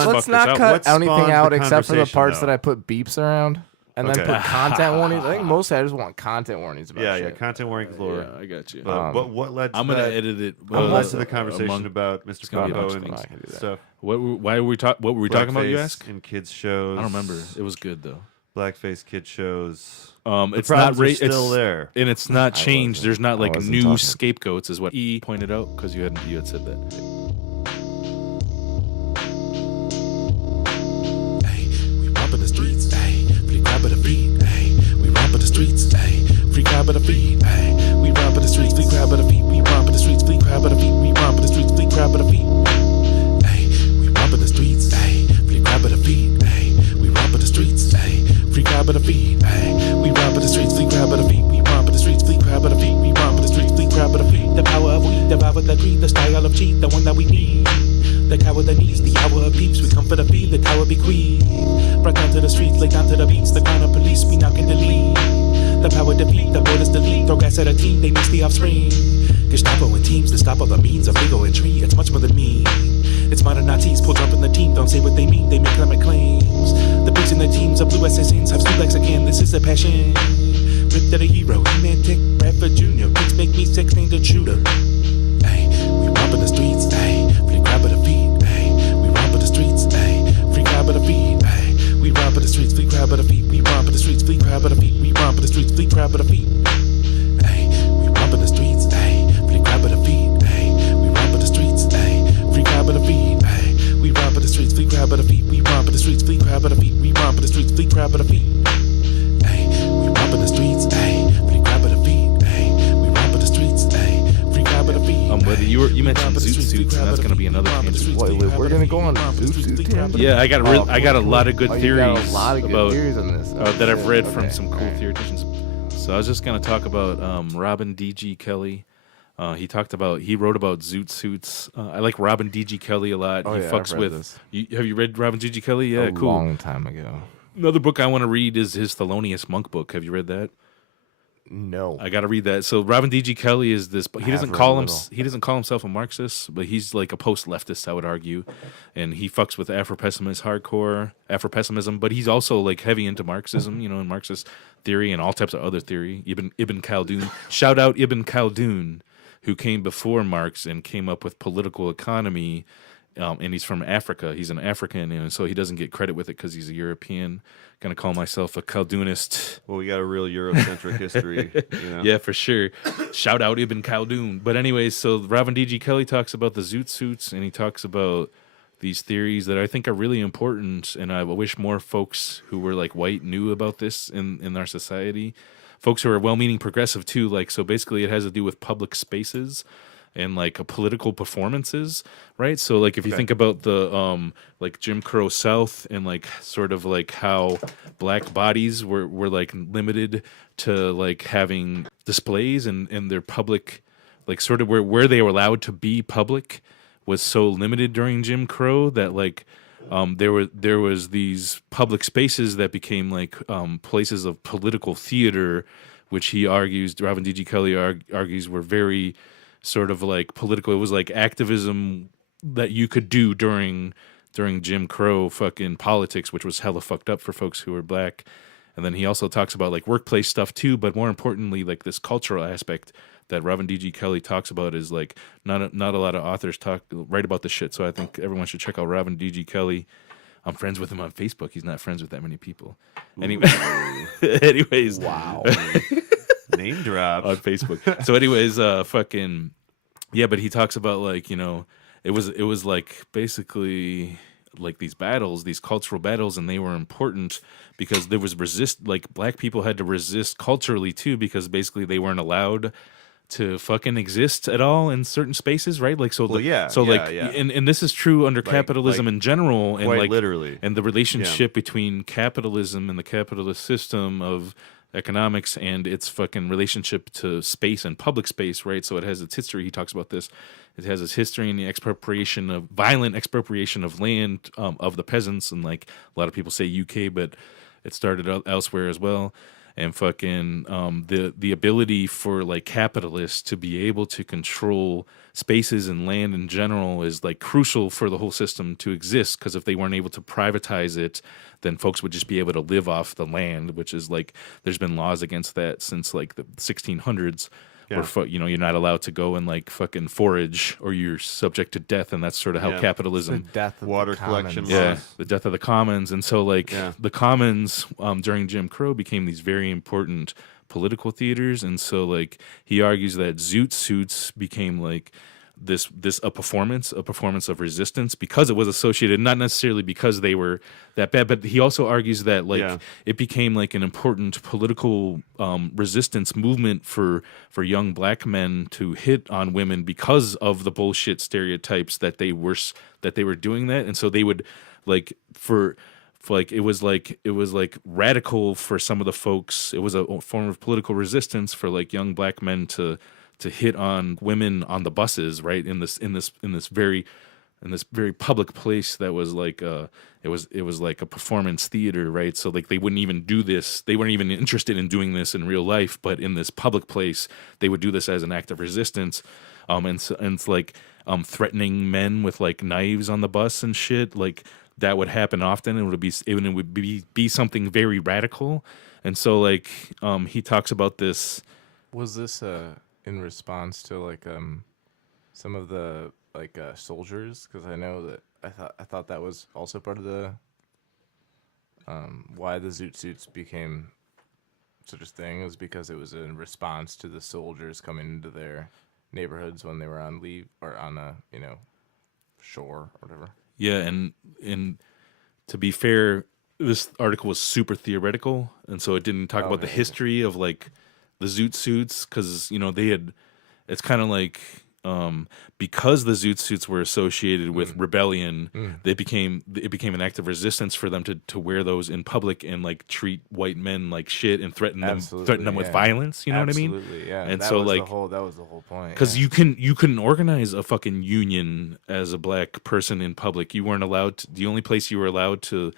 let's not cut anything out except for the parts that I put beeps around. And then put content warnings. I think mostly I just want content warnings about shit. Yeah, content warnings, Laura. Yeah, I got you. But what led to I'm going to edit it. What led to the conversation about Mr. Popo and stuff? What were we talking about, you ask? In kids shows. I don't remember. It was good, though. Blackface kid shows. It's not still there. And it's not changed. There's not new scapegoats, is what E pointed out, because you had said that. In the streets, hey, free grab at the feet, hey, we romp in the streets, hey, free grab at the feet, hey, we romp in the streets, free grab at the feet, we romp in the streets, free grab at the feet, we romp in the streets, free grab at the feet, hey, we romp in the streets, hey, free grab at the feet, hey, we romp in the streets, hey, free grab at the feet, hey, we romp in the streets, free grab at the feet, we romp in the streets, free grab at the feet, we romp in the streets, free grab at the feet, the power of weed, the power that greed, the style of cheat, the one that we need. The cower that needs the hour of peeps. We come for the feed, the tower bequeath. Right down to the streets, lay down to the beats. The crown of police, we now can delete. The power defeat, the borders delete. Throw gas at a team, they miss the offspring. Gestapo and teams, to stop all the means of legal entry. It's much more than mean. It's modern Nazis, pull up in the team. Don't say what they mean, they make climate claims. The pigs in the teams of blue assassins have suplex again. This is the passion. Ripped at a hero, He-Man, Tick, Bradford Jr. Picks make me 16 to shooter. Hey, we romp in the streets, hey, free grab at the feet. Free grab at the feet, hey. We romp at the streets, free grab at the feet. We romp at the streets, free grab at the feet. We romp at the streets, free grab at the feet, hey. We romp at the streets, hey. Free grab at the feet, hey. We romp at the streets, hey. Free grab at the feet, hey. We romp at the streets, free grab at the feet. We romp at the streets, free grab at the feet. We romp at the streets, free grab at the feet, hey. We romp at the streets, hey. Free grab at the feet, hey. We romp at the streets, hey. Free grab at the feet. Whether you mentioned zoot suits, and that's going to be another tangent. Wait, we're going to go on zoot suit tangent? Yeah, I got a lot of good theories got a lot of good theories on this. that I've read from some cool theoreticians. So I was just going to talk about Robin D.G. Kelly. He wrote about zoot suits. I like Robin D.G. Kelly a lot. He fucks with. Have you read Robin D.G. Kelly? Yeah, cool. A long time ago. Another book I want to read is his Thelonious Monk book. Have you read that? No, I got to read that. So Robin D.G. Kelly is this. He doesn't call himself a Marxist, but he's like a post-leftist, I would argue, and he fucks with Afro-pessimism. But he's also like heavy into Marxism, and Marxist theory and all types of other theory. Ibn Khaldun. Shout out Ibn Khaldun, who came before Marx and came up with political economy. And he's from Africa. He's an African, and so he doesn't get credit with it because he's a European. Gonna call myself a Khaldunist. Well, we got a real Eurocentric history. Yeah, for sure. Shout out Ibn Khaldun. But anyways, so Robin D.G. Kelly talks about the zoot suits, and he talks about these theories that I think are really important, and I wish more folks who were like white knew about this in our society. Folks who are well-meaning progressive too. So basically, it has to do with public spaces and political performances, right? So if you think about the Jim Crow South and sort of how black bodies were limited to having displays and their public sort of where they were allowed to be public was so limited during Jim Crow that there was these public spaces that became places of political theater, which Robin D.G. Kelly argues were very sort of political. It was activism that you could do during Jim Crow fucking politics, which was hella fucked up for folks who were black. And then he also talks about like workplace stuff too, but more importantly, like this cultural aspect that Reverend D.G. Kelly talks about is like not a lot of authors write about this shit. So I think everyone should check out Reverend D.G. Kelly. I'm friends with him on Facebook. He's not friends with that many people. Anyway, anyways, wow, name drop on Facebook. So anyways, fucking yeah. But he talks about like, you know, it was like basically like these battles, these cultural battles, and they were important because there was like black people had to resist culturally too, because basically they weren't allowed to fucking exist at all in certain spaces, right? Like so, and this is true under capitalism in general, and quite like literally, and the relationship between capitalism and the capitalist system of economics and its fucking relationship to space and public space, right? So it has its history. He talks about this. It has its history in the violent expropriation of land of the peasants, and like a lot of people say UK, but it started elsewhere as well. And fucking the ability for like capitalists to be able to control spaces and land in general is like crucial for the whole system to exist, because if they weren't able to privatize it, then folks would just be able to live off the land, which is like there's been laws against that since like the 1600s. Where you know, you're not allowed to go and like fucking forage, or you're subject to death, and that's sort of how capitalism. It's the death of water the collection commons. The death of the commons, and so like the commons during Jim Crow became these very important political theaters, and so like he argues that zoot suits became like a performance of resistance because it was associated, not necessarily because they were that bad, but he also argues that like it became like an important political resistance movement for young black men to hit on women because of the bullshit stereotypes that they were doing that. And so they would like it was like radical for some of the folks. It was a form of political resistance for like young black men to hit on women on the buses, right? In this very public place that was like it was like a performance theater, right? So like they wouldn't even do this. They weren't even interested in doing this in real life, but in this public place, they would do this as an act of resistance. And it's like threatening men with like knives on the bus and shit. Like that would happen often. It would be something very radical. And so like he talks about this. Was this in response to like some of the like soldiers? Because I know that I thought that was also part of the why the zoot suits became such a thing, was because it was in response to the soldiers coming into their neighborhoods when they were on leave or on a shore or whatever. Yeah, and to be fair, this article was super theoretical, and so it didn't talk about the history of like the zoot suits, because it's kind of like because the zoot suits were associated with rebellion, it became an act of resistance for them to wear those in public and like treat white men like shit and threaten them with violence. You know what I mean? Absolutely, yeah. And that so was like that was the whole point. Because you couldn't organize a fucking union as a black person in public. You weren't allowed to. The only place you were allowed to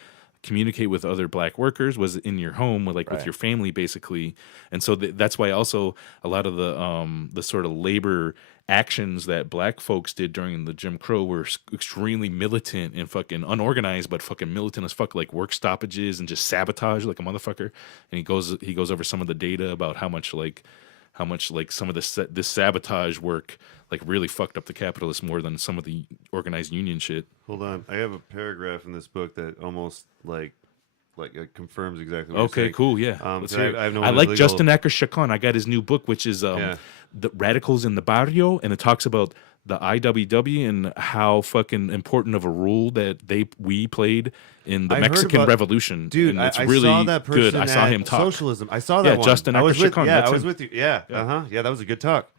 communicate with other black workers was in your home, with with your family, basically. And so that's why also a lot of the sort of labor actions that black folks did during the Jim Crow were extremely militant and fucking unorganized, but fucking militant as fuck, like work stoppages and just sabotage like a motherfucker. And he goes over some of the data about how much some of this sabotage work like really fucked up the capitalists more than some of the organized union shit. Hold on, I have a paragraph in this book that almost like it confirms exactly what you're saying. Cool, yeah. Let's hear it. I like Justin Acker Chacon. I got his new book, which is The Radicals in the Barrio, and it talks about the IWW and how fucking important of a role that we played in the Mexican Revolution. Dude, and it's I really saw that person good. I saw him talk. Socialism. I saw that one. Justin Acker Chacon. I was with you. Yeah. Yeah, that was a good talk.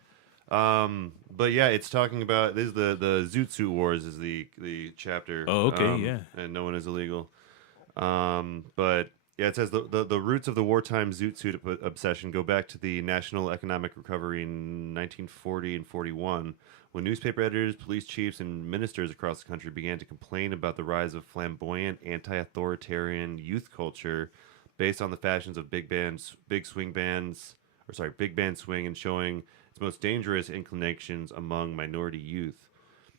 But yeah, it's talking about this is the Zoot Suit Wars is the chapter. Oh, okay, yeah. And no one is illegal. But yeah, it says the roots of the wartime zoot suit obsession go back to the national economic recovery in 1940 and 41, when newspaper editors, police chiefs, and ministers across the country began to complain about the rise of flamboyant, anti-authoritarian youth culture based on the fashions of big band swing, and showing its most dangerous inclinations among minority youth.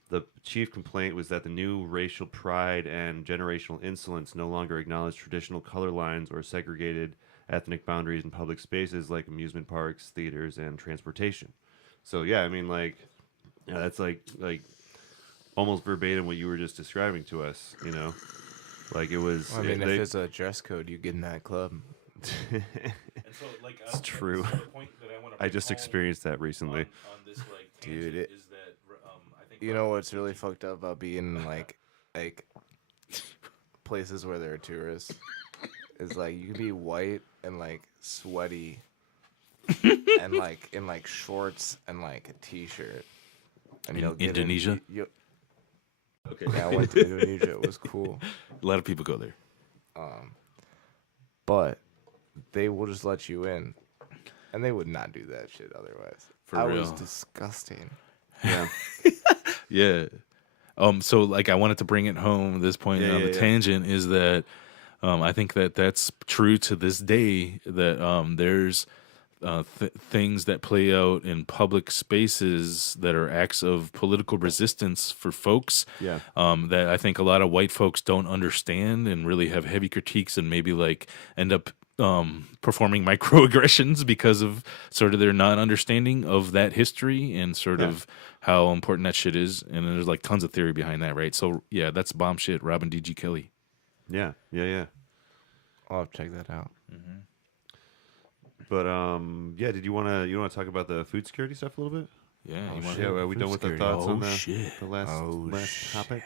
The chief complaint was that the new racial pride and generational insolence no longer acknowledged traditional color lines or segregated ethnic boundaries in public spaces like amusement parks, theaters, and transportation. So yeah, I mean, like, yeah, that's like almost verbatim what you were just describing to us. You know, like it was. Well, I mean, if it's a dress code, you get in that club. And so, like, It's true. So the point that I wanna I just bring home experienced that recently. on this, like, Dude, tangent is that, I think You know what's really fucked up about being like places where there are tourists is like you can be white and like sweaty and like in like shorts and like a t-shirt. And In you'll get Indonesia? Okay. Yeah, I went to Indonesia. It was cool. a lot of people go there. But they will just let you in. And they would not do that shit otherwise. For I real. was disgusting. Yeah. Yeah. So like I wanted to bring it home. This point on the tangent is that I think that that's true to this day. That there's things that play out in public spaces that are acts of political resistance for folks. Yeah. That I think a lot of white folks don't understand and really have heavy critiques and maybe like end up performing microaggressions because of sort of their non-understanding of that history and sort of how important that shit is. And there's like tons of theory behind that, right? So yeah, that's bomb shit. Robin D.G. Kelly. Yeah. I'll have to check that out. Mm-hmm. But yeah, did you wanna talk about the food security stuff a little bit? Yeah. Are we done with the thoughts on shit. the last topic?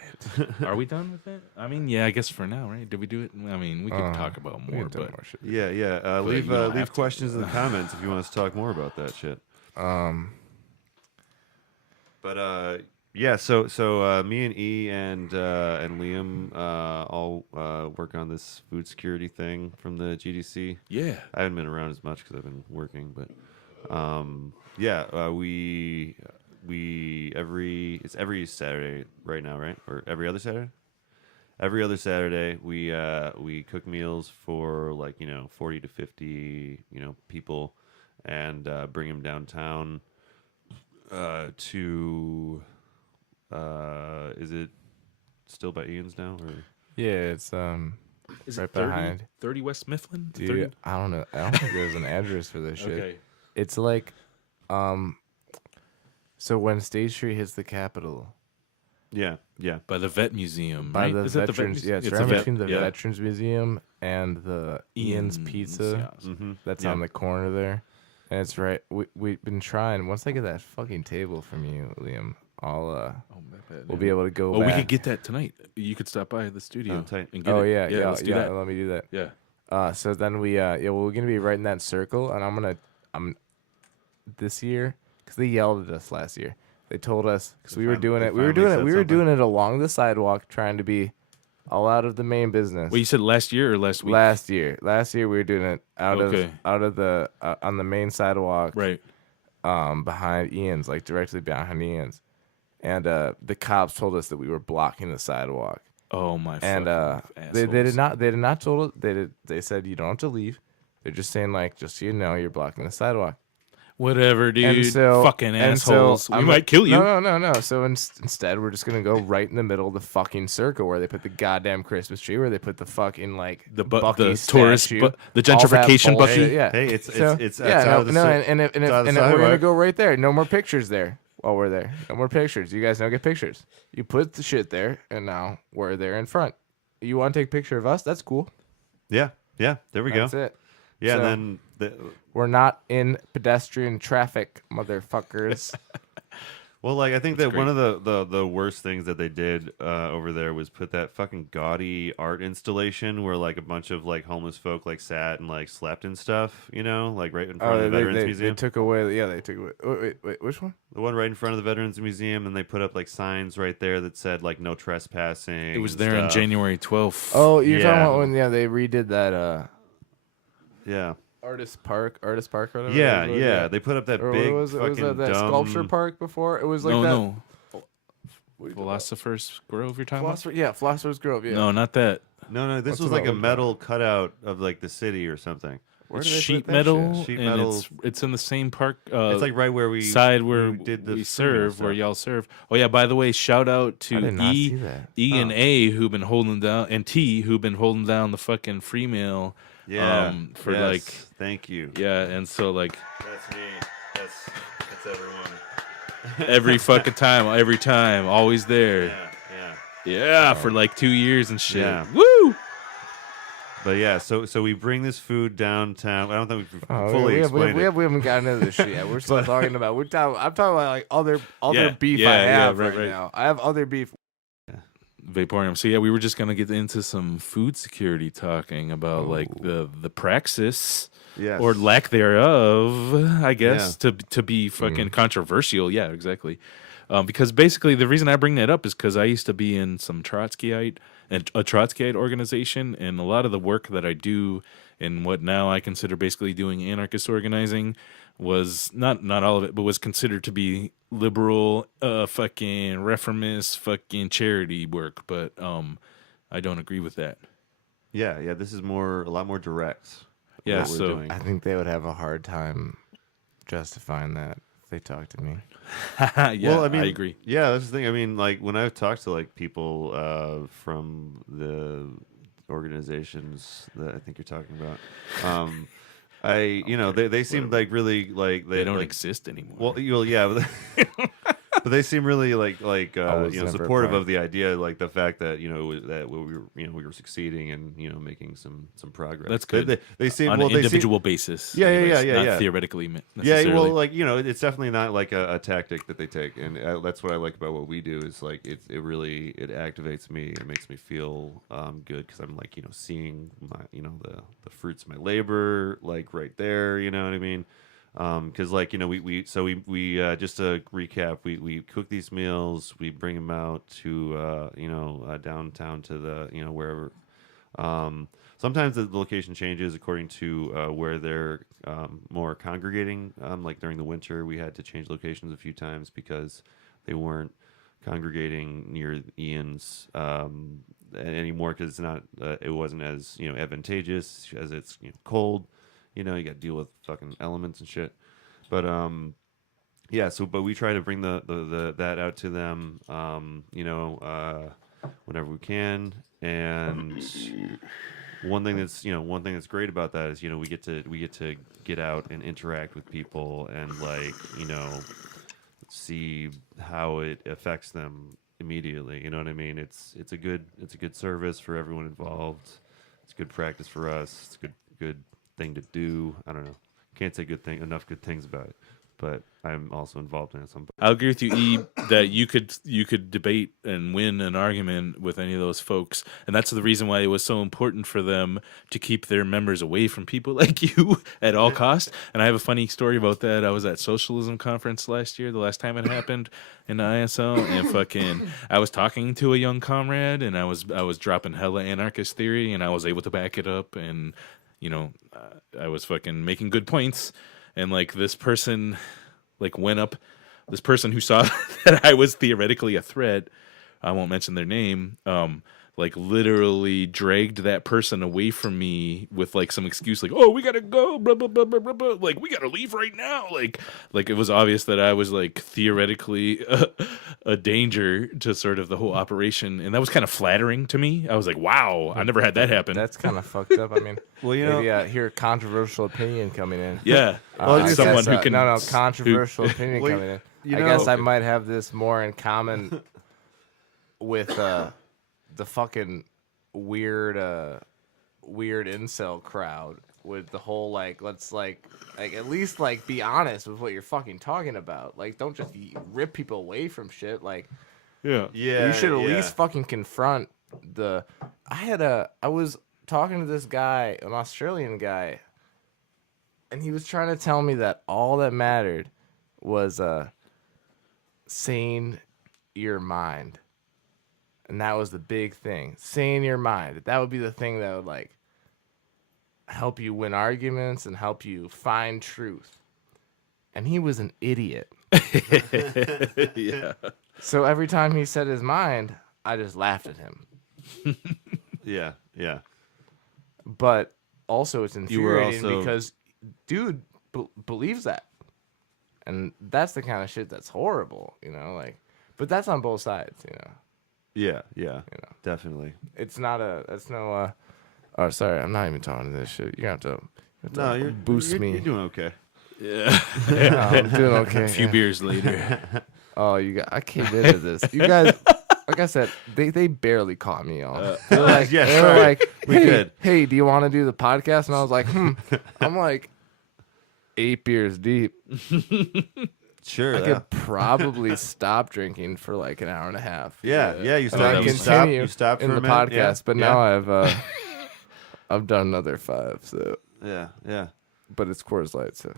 Are we done with it? I mean, yeah, I guess for now, right? Did we do it? I mean, we could talk about We more, can do but more shit. Yeah. But you don't have Leave to. questions in the comments if you want us to talk more about that shit. But yeah, so me and E and Liam all work on this food security thing from the GDC. yeah. I haven't been around as much because I've been working, but yeah, we it's every Saturday right now, right? Or every other Saturday? Every other Saturday, we cook meals for 40 to 50 people, and bring them downtown to is it still by Ian's now or? Yeah, it's Is right it 30, behind. 30 West Mifflin? Dude, 30? I don't know. I don't think there's an address for this shit. Okay. It's like, so when State Street hits the Capitol, Yeah. By the Vet Museum, by right? the Is it Veterans, the Vet Museum? it's a right vet, between the yeah. Veterans Museum and the Ian's Pizza. Yeah. Mm-hmm. That's Yeah. on the corner there, and it's right. We've been trying. Once I get that fucking table from you, Liam, I'll we'll be able to go. Oh, back. we could get that tonight. You could stop by the studio tight. and get Oh it. yeah, Let's do that. Let me do that. Yeah. So then we're gonna be right in that circle, and I'm this year because they yelled at us last year. They told us because we were doing it. We were doing it along the sidewalk, trying to be all out of the main business. Well, you said last year or last week? Last year we were doing it out Okay. of the on the main sidewalk, Right. behind Ian's, like directly behind Ian's, and the cops told us that we were blocking the sidewalk. Oh my. And they did not told us they said you don't have to leave. They're just saying like just so you know you're blocking the sidewalk. Whatever, dude. And so, fucking assholes. So we might kill you. No. So instead, we're just gonna go right in the middle of the fucking circle where they put the goddamn Christmas tree, where they put the fucking like the Bucky tourist, statue, the all that gentrification bullshit, Bucky. Yeah. Hey, it's So, it's yeah, out of the and it's out of the we're gonna sidewalk. go right there. No more pictures there while we're there. No more pictures. You guys don't get pictures. You put the shit there, and now we're there in front. You want to take a picture of us? That's cool. Yeah. There we That's go. it. Yeah, So- and then We're not in pedestrian traffic, motherfuckers. well, like I think That's that one of the worst things that they did over there was put that fucking gaudy art installation where like a bunch of like homeless folk like sat and like slept and stuff, like right in front of the Veterans Museum. They took away. Yeah, they took away. Wait, which one? The one right in front of the Veterans Museum, and they put up like signs right there that said like no trespassing. It was and there on stuff. January 12th. Oh, you're talking Yeah. about when they redid that Yeah. Artist Park, or whatever. Yeah, it was, yeah. They put up that Or big what was it? fucking Was that dumb sculpture park before? It was like that. no. What are you talking Philosopher's Grove you're talking about? Philosopher's Grove. Yeah. about? No, not that. No, this What's was it like a about? metal cutout of like the city or something. Where It's did they put sheet that metal, shit? Sheet and metal. it's in the same park. It's like right where we side where did the we free serve, meal where stuff. y'all serve. Oh yeah, by the way, shout out to I did not E, see that. E and A who've been holding down, and T who've been holding down the fucking free meal Yeah. For like, thank you. Yeah, and so like, that's me. That's everyone. every time, always there. Yeah, for like 2 years and shit. Yeah. Woo! But yeah, so we bring this food downtown. I don't think we've fully explained it. We haven't gotten into this shit yet. We're still talking about. I'm talking about like other beef I have right now. I have other beef. Vaporium. So yeah, we were just gonna get into some food security, talking about like the praxis or lack thereof, I guess, to be fucking controversial. Yeah, exactly. Because basically the reason I bring that up is because I used to be in some Trotskyite organization, and a lot of the work that I do in what now I consider basically doing anarchist organizing was not all of it, but was considered to be liberal, fucking reformist, fucking charity work. But I don't agree with that. Yeah. This is a lot more direct. Yeah, so I think they would have a hard time justifying that if they talk to me. Well, I mean, I agree. Yeah, that's the thing. I mean, like when I've talked to like people from the organizations that I think you're talking about, they seem like really like they don't exist anymore. Well, yeah. But they seem really supportive of the idea, like the fact that we were succeeding and making some progress. That's good. They seem on an individual basis. Yeah, anyways, yeah. Not theoretically. Yeah, well, like it's definitely not like a tactic that they take, and that's what I like about what we do. Is like it really activates me. It makes me feel good because I'm like seeing my the fruits of my labor like right there. You know what I mean? Because we just to recap, we cook these meals, we bring them out to downtown to the wherever. Sometimes the location changes according to where they're more congregating. Like during the winter, we had to change locations a few times because they weren't congregating near Ian's anymore because it's not it wasn't as advantageous as it's cold. You got to deal with fucking elements and shit. But but we try to bring the that out to them whenever we can. And one thing that's great about that is we get to get out and interact with people and see how it affects them immediately. You know what I mean? It's a good service for everyone involved. It's good practice for us. It's a good thing to do. I don't know. Can't say enough good things about it, but I'm also involved in it. I'll agree with you, E, that you could debate and win an argument with any of those folks, and that's the reason why it was so important for them to keep their members away from people like you at all costs. And I have a funny story about that. I was at Socialism Conference last year, the last time it happened in the ISO, and I was talking to a young comrade, and I was dropping hella anarchist theory, and I was able to back it up, and I was fucking making good points, and like this person went up, this person who saw that I was theoretically a threat, I won't mention their name, literally dragged that person away from me with some excuse oh, we gotta go, blah blah blah blah blah, blah. We gotta leave right now, like it was obvious that I was theoretically a danger to sort of the whole operation, and that was kind of flattering to me. I was like, wow, I never had that happen. That's kind of fucked up. I mean, well, maybe I hear a controversial opinion coming in. Yeah, someone who can controversial opinion coming in. I guess I might have this more in common with the fucking weird incel crowd with the whole let's at least be honest with what you're fucking talking about. Don't just rip people away from shit. Yeah. You should at least fucking confront the. I was talking to this guy, an Australian guy, and he was trying to tell me that all that mattered was sane your mind. And that was the big thing. Sane your mind. That would be the thing that would help you win arguments and help you find truth. And he was an idiot. Yeah. So every time he said his mind, I just laughed at him. Yeah. But also it's infuriating because dude believes that. And that's the kind of shit that's horrible, but that's on both sides, Yeah, definitely. It's not a Oh, sorry, I'm not even talking to this shit. You have to No, boost me. You're doing okay. Yeah. No, I'm doing okay. A few beers later. Oh, I came into this. You guys, like I said, they barely caught me on. They were like, yeah, they were sorry. like, We hey, did. hey, do you want to do the podcast? And I was like, I'm like 8 beers deep. Sure. I could probably stop drinking for like an hour and a half. Yeah. You And I stopped. continue You stopped in for the a minute. podcast, but now I've done another 5. So, Yeah. but it's Coors Light, so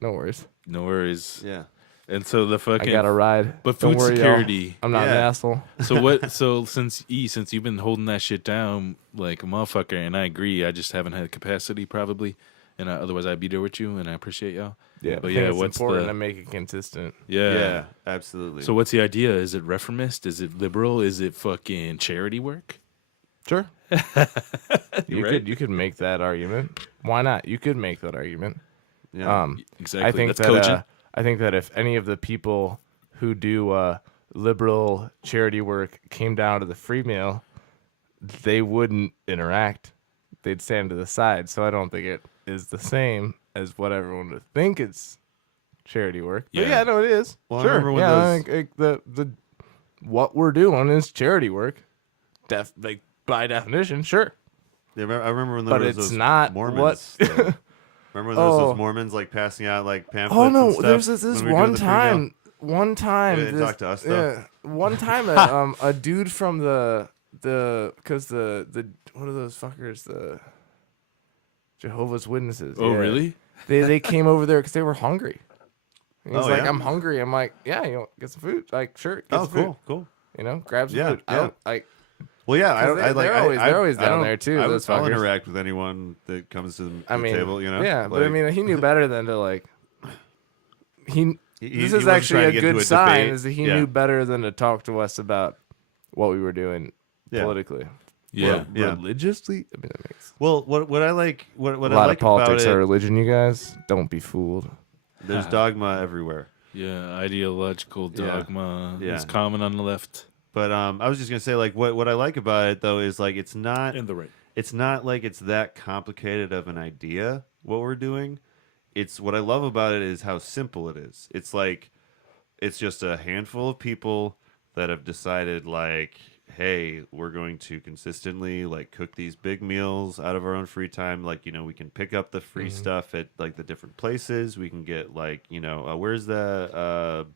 no worries. No worries. Yeah. And so the fucking I got a ride. But Don't food worry, security. y'all. I'm not an Yeah. asshole. So what? So since you've been holding that shit down like a motherfucker, and I agree, I just haven't had capacity probably, and otherwise I'd be there with you, and I appreciate y'all. Yeah, But I think yeah, it's what's important the? to make it consistent. Yeah. Absolutely. So what's the idea? Is it reformist? Is it liberal? Is it fucking charity work? Sure. Right? You could make that argument. Why not? You could make that argument. yeah. Exactly. I think That's that cogent. I think that if any of the people who do liberal charity work came down to the free meal, they wouldn't interact. They'd stand to the side. So I don't think it is the same as what everyone would think it's charity work. But Yeah. yeah, no, it is. Well, I sure. remember when yeah, those- I think, the what we're doing is charity work. Like by definition, sure. Yeah, I remember when there But was it's those not Mormons. what. Remember when there was Oh. those Mormons like passing out like pamphlets? Oh no, and stuff there's this when we were doing one the free meal? time. One time, They didn't this- talk to us, though. yeah, one time, a dude from the what are those fuckers? The Jehovah's Witnesses. Oh yeah. really? They came over there because they were hungry. And he's Oh, like, yeah? I'm hungry. I'm like, yeah, you know, get some food. Like, sure, get Oh, some food. cool. You know, grab some Yeah, food. I yeah. don't like. Well, yeah, I 'Cause don't. they're always I down don't- there, too, I'll those fuckers. interact with anyone that comes to the I mean, table. You know. yeah, but I Like, mean, he knew better than to like. he This is wasn't actually trying a to get into good a sign. debate. Is that he Yeah. knew better than to talk to us about what we were doing Yeah. politically. Yeah. Yeah. Religiously. I mean, that makes Well, what I like, what a I lot like of politics about are it, religion. You guys don't be fooled. there's dogma everywhere. Yeah. Ideological Yeah. dogma Yeah. is common on the left But I was just gonna say, like, what I like about it though is like it's not and the right. it's not like it's that complicated of an idea what we're doing. It's what I love about it is how simple it is. It's like it's just a handful of people that have decided like, hey, we're going to consistently like cook these big meals out of our own free time. Like, you know, we can pick up the free stuff at like the different places. We can get like, you know, where's the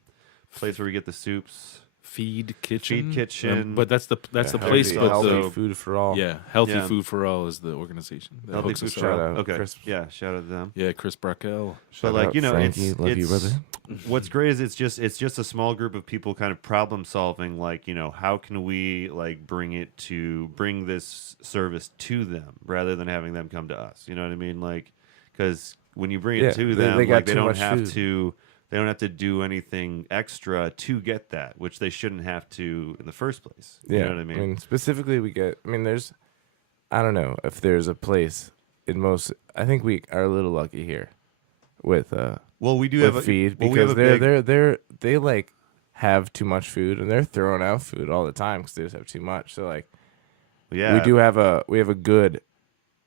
place where we get the soups? Feed kitchen. Kitchen. But that's the place. Healthy, But healthy the food for all. yeah, healthy Yeah. food for all is the organization. that Healthy hooks food us for up. all. out, Okay. Chris. Yeah, shout out to them. Yeah, Chris Brackel. Shout like, out you know, Frankie, it's- love you, it's- brother. What's great is it's just a small group of people kind of problem solving, like, you know, how can we like bring this service to them rather than having them come to us, you know what I mean? Like, because when you bring it Yeah, to they them, got like, they too don't much have food. to do anything extra to get that, which they shouldn't have to in the first place. Yeah, You know what I mean? specifically, there's, I don't know if there's a place in most. I think we are a little lucky here with Well, we do with have a feed well, we have because a big, they like have too much food and they're throwing out food all the time because they just have too much. So like yeah, we have a good.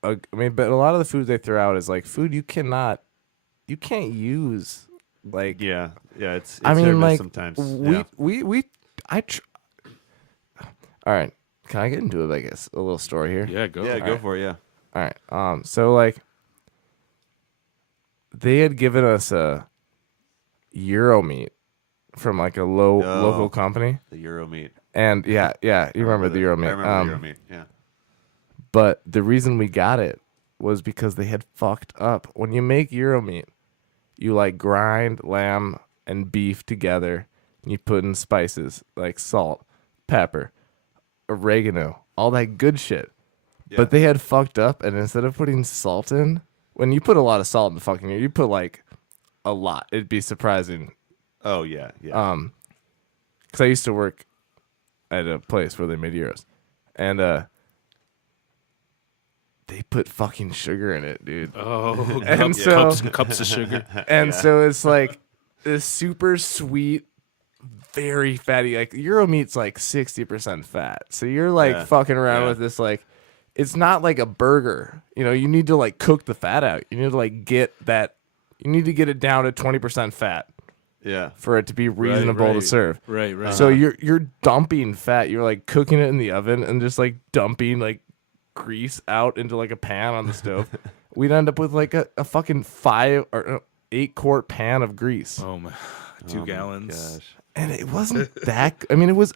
I mean, but a lot of the food they throw out is like food you can't use. Like yeah, it's I mean, hit or miss like sometimes. All right, can I get into it? I guess a little story here. Yeah, go. Yeah, go for it. Yeah. All right. So like, they had given us a Euro meat from like a local company, The Euro meat. and yeah, you remember the Euro meat. I remember the Euro meat. Yeah. But the reason we got it was because they had fucked up. When you make Euro meat, you like grind lamb and beef together, and you put in spices like salt, pepper, oregano, all that good shit. Yeah. But they had fucked up, and instead of putting salt in, when you put a lot of salt in the fucking you put like a lot. It'd be surprising. Oh yeah, yeah. Because I used to work at a place where they made gyros, and they put fucking sugar in it, dude. Oh, And cups of sugar. And so it's like this super sweet, very fatty. Like Euro meat's like 60% fat, so you're like Yeah. fucking around Yeah. with this like it's not like a burger. You know, you need to like cook the fat out. You need to like get that. You need to get it down to 20% fat. Yeah. For it to be reasonable to serve. Right. So you're dumping fat. You're like cooking it in the oven and just like dumping like grease out into like a pan on the stove. We'd end up with like a fucking 5 or 8 quart pan of grease. Oh my, 2 gallons. Gosh. And it wasn't that. I mean, it was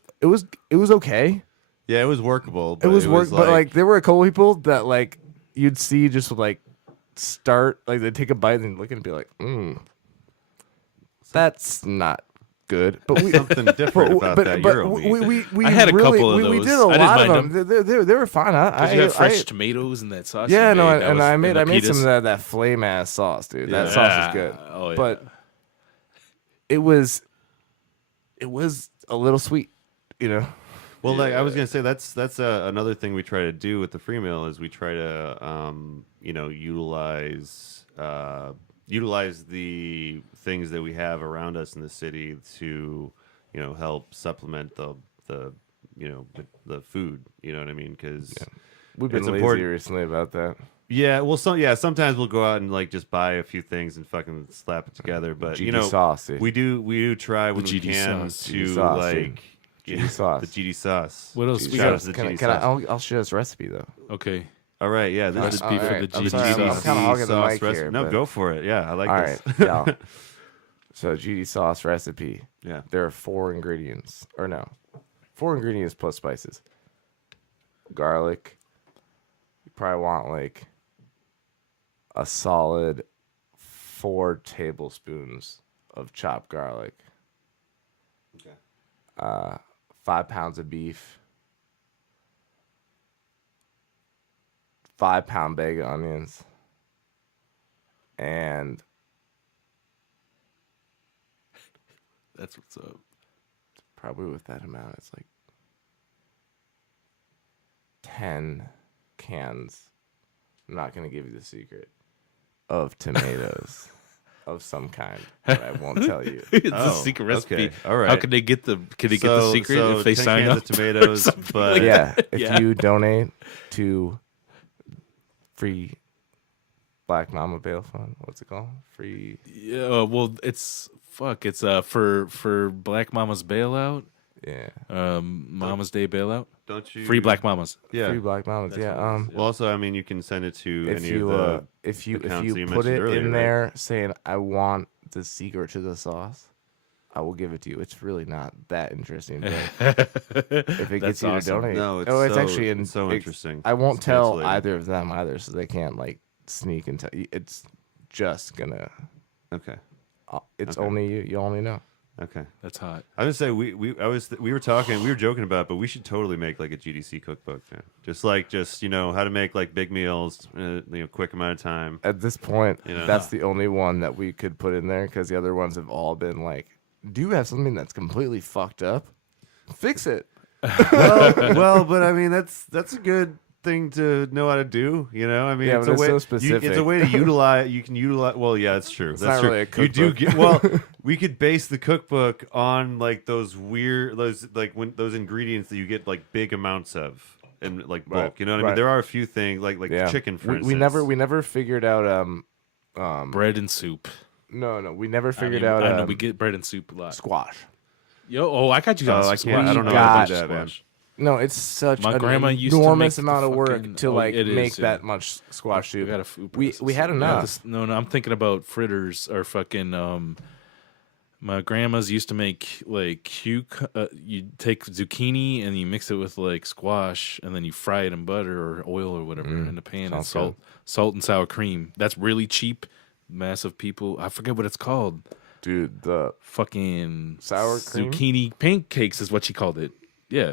okay. Yeah, it was workable. But It was work, but like there were a couple people that like you'd see just like start like they take a bite and look and be like, that's not good. But we something different about that Euro meat. We I had a couple of those. We did a lot of them. They were fine. You had fresh tomatoes and that sauce. Yeah, no, and I made some of that flame ass sauce, dude. That sauce is good. Oh, yeah. But it was a little sweet, you know. Well, like I was gonna say, that's another thing we try to do with the free meal is we try to utilize the things that we have around us in the city to help supplement the food. You know what I mean? Because we've been lazy recently about that. Yeah, well, sometimes we'll go out and like just buy a few things and fucking slap it together. But GD sauce, dude. we do try when we GD can sauce. to sauce, like. GD sauce. The GD sauce. What else? Shout out to the GD sauce. I'll share this recipe though. Okay. All right, yeah. This is Recipe for right. the I'm GD sorry, I'm sauce. kinda hogging the sauce mic recipe. here, No, but- go for it. Yeah, I like All this. right, yeah. So GD sauce recipe. Yeah. There are 4 ingredients, or no, 4 ingredients plus spices. Garlic. You probably want like a solid 4 tablespoons of chopped garlic. Okay. 5 pounds of beef. 5-pound bag of onions. And That's what's up. probably with that amount, it's like 10 cans. I'm not going to give you the secret of tomatoes of some kind, but I won't tell you. It's a secret recipe. Okay. All right. How could they get the? Could they get the secret if they 10 sign cans up? of tomatoes, but Yeah, if Yeah. you donate to Free Black Mama Bail Fund, what's it called? Free. Yeah. Well, it's for Black Mama's bailout. Yeah. Mama's Day bailout. don't you Free Black Mamas. Yeah. Free Black Mamas. That's Yeah. what it is. Well, also, I mean, you can send it to If any you of the. if you accounts that you put mentioned it earlier, in right? there saying I want the secret to the sauce, I will give it to you. It's really not that interesting, but if it gets you to donate, No, it's it's so- actually it's so interesting. I won't It's tell pixelated. either of them either, so they can't like sneak and tell. It's just gonna. Okay. It's Okay. only you. You only know. Okay. That's hot. I was gonna say we were joking about it, but we should totally make like a GDC cookbook, man. Just how to make like big meals in a quick amount of time. At this point, You know. that's the only one that we could put in there because the other ones have all been like, do you have something that's completely fucked up? Fix it. well, but I mean that's a good thing to know how to do. I mean, Yeah, it's but a it's way. so specific. It's a way to utilize. You can utilize. Well, yeah, that's true. It's That's not true. really a You do cookbook. get. Well, we could base the cookbook on like those ingredients that you get like big amounts of in like bulk. Right, You know what I mean? right. There are a few things like Yeah. chicken, for we instance. never figured out Bread and soup. no, we never figured I out know we get bread and soup a lot. squash. I got you guys. Oh, I can't. I don't know Gosh. how to do that, man. No, it's such My an grandma used to enormous make amount the of work fucking- to oh, like it is, make yeah. that much squash soup. We got a food We had processor. enough. No, I'm thinking about fritters or fucking. My grandma's used to make like you take zucchini and you mix it with like squash and then you fry it in butter or oil or whatever in the pan and sounds salt and sour cream. That's really cheap. Massive people. I forget what it's called. Dude, the Fucking Sour cream? zucchini pancakes is what she called it. Yeah.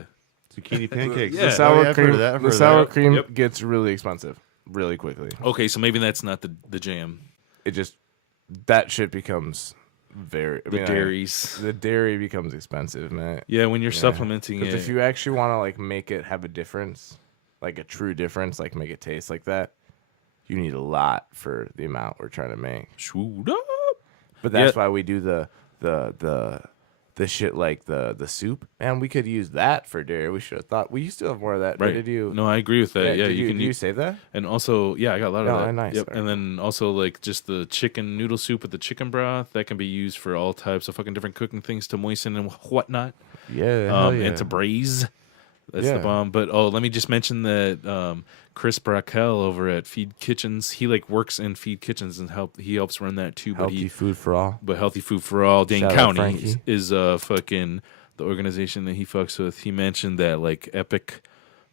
Zucchini pancakes. Yeah. the sour Oh, yeah, I've heard cream, of that, I've the heard of sour that. cream Yep. gets really expensive really quickly. Okay, so maybe that's not the jam. It just that shit becomes very The dairies. The dairy becomes expensive, man. Yeah, when you're supplementing Because it. if you actually want to like make it have a difference, like a true difference, like make it taste like that, you need a lot for the amount we're trying to make. Shoot up. But that's why we do the the shit like the soup, man, we could use that for dairy. We should have thought. We used to have more of that. Right. Did you? No, I agree with that. Yeah, did you save that? And also, yeah, I got a lot of that. Nice. Yep. And then also like just the chicken noodle soup with the chicken broth that can be used for all types of fucking different cooking things to moisten and whatnot. Yeah, and to braise. That's the bomb. But let me just mention that Chris Brackel over at Feed Kitchens, he like works in Feed Kitchens and he helps run that too. Healthy Food for All. But Healthy Food for All, Dane Shout County is fucking the organization that he fucks with. He mentioned that like Epic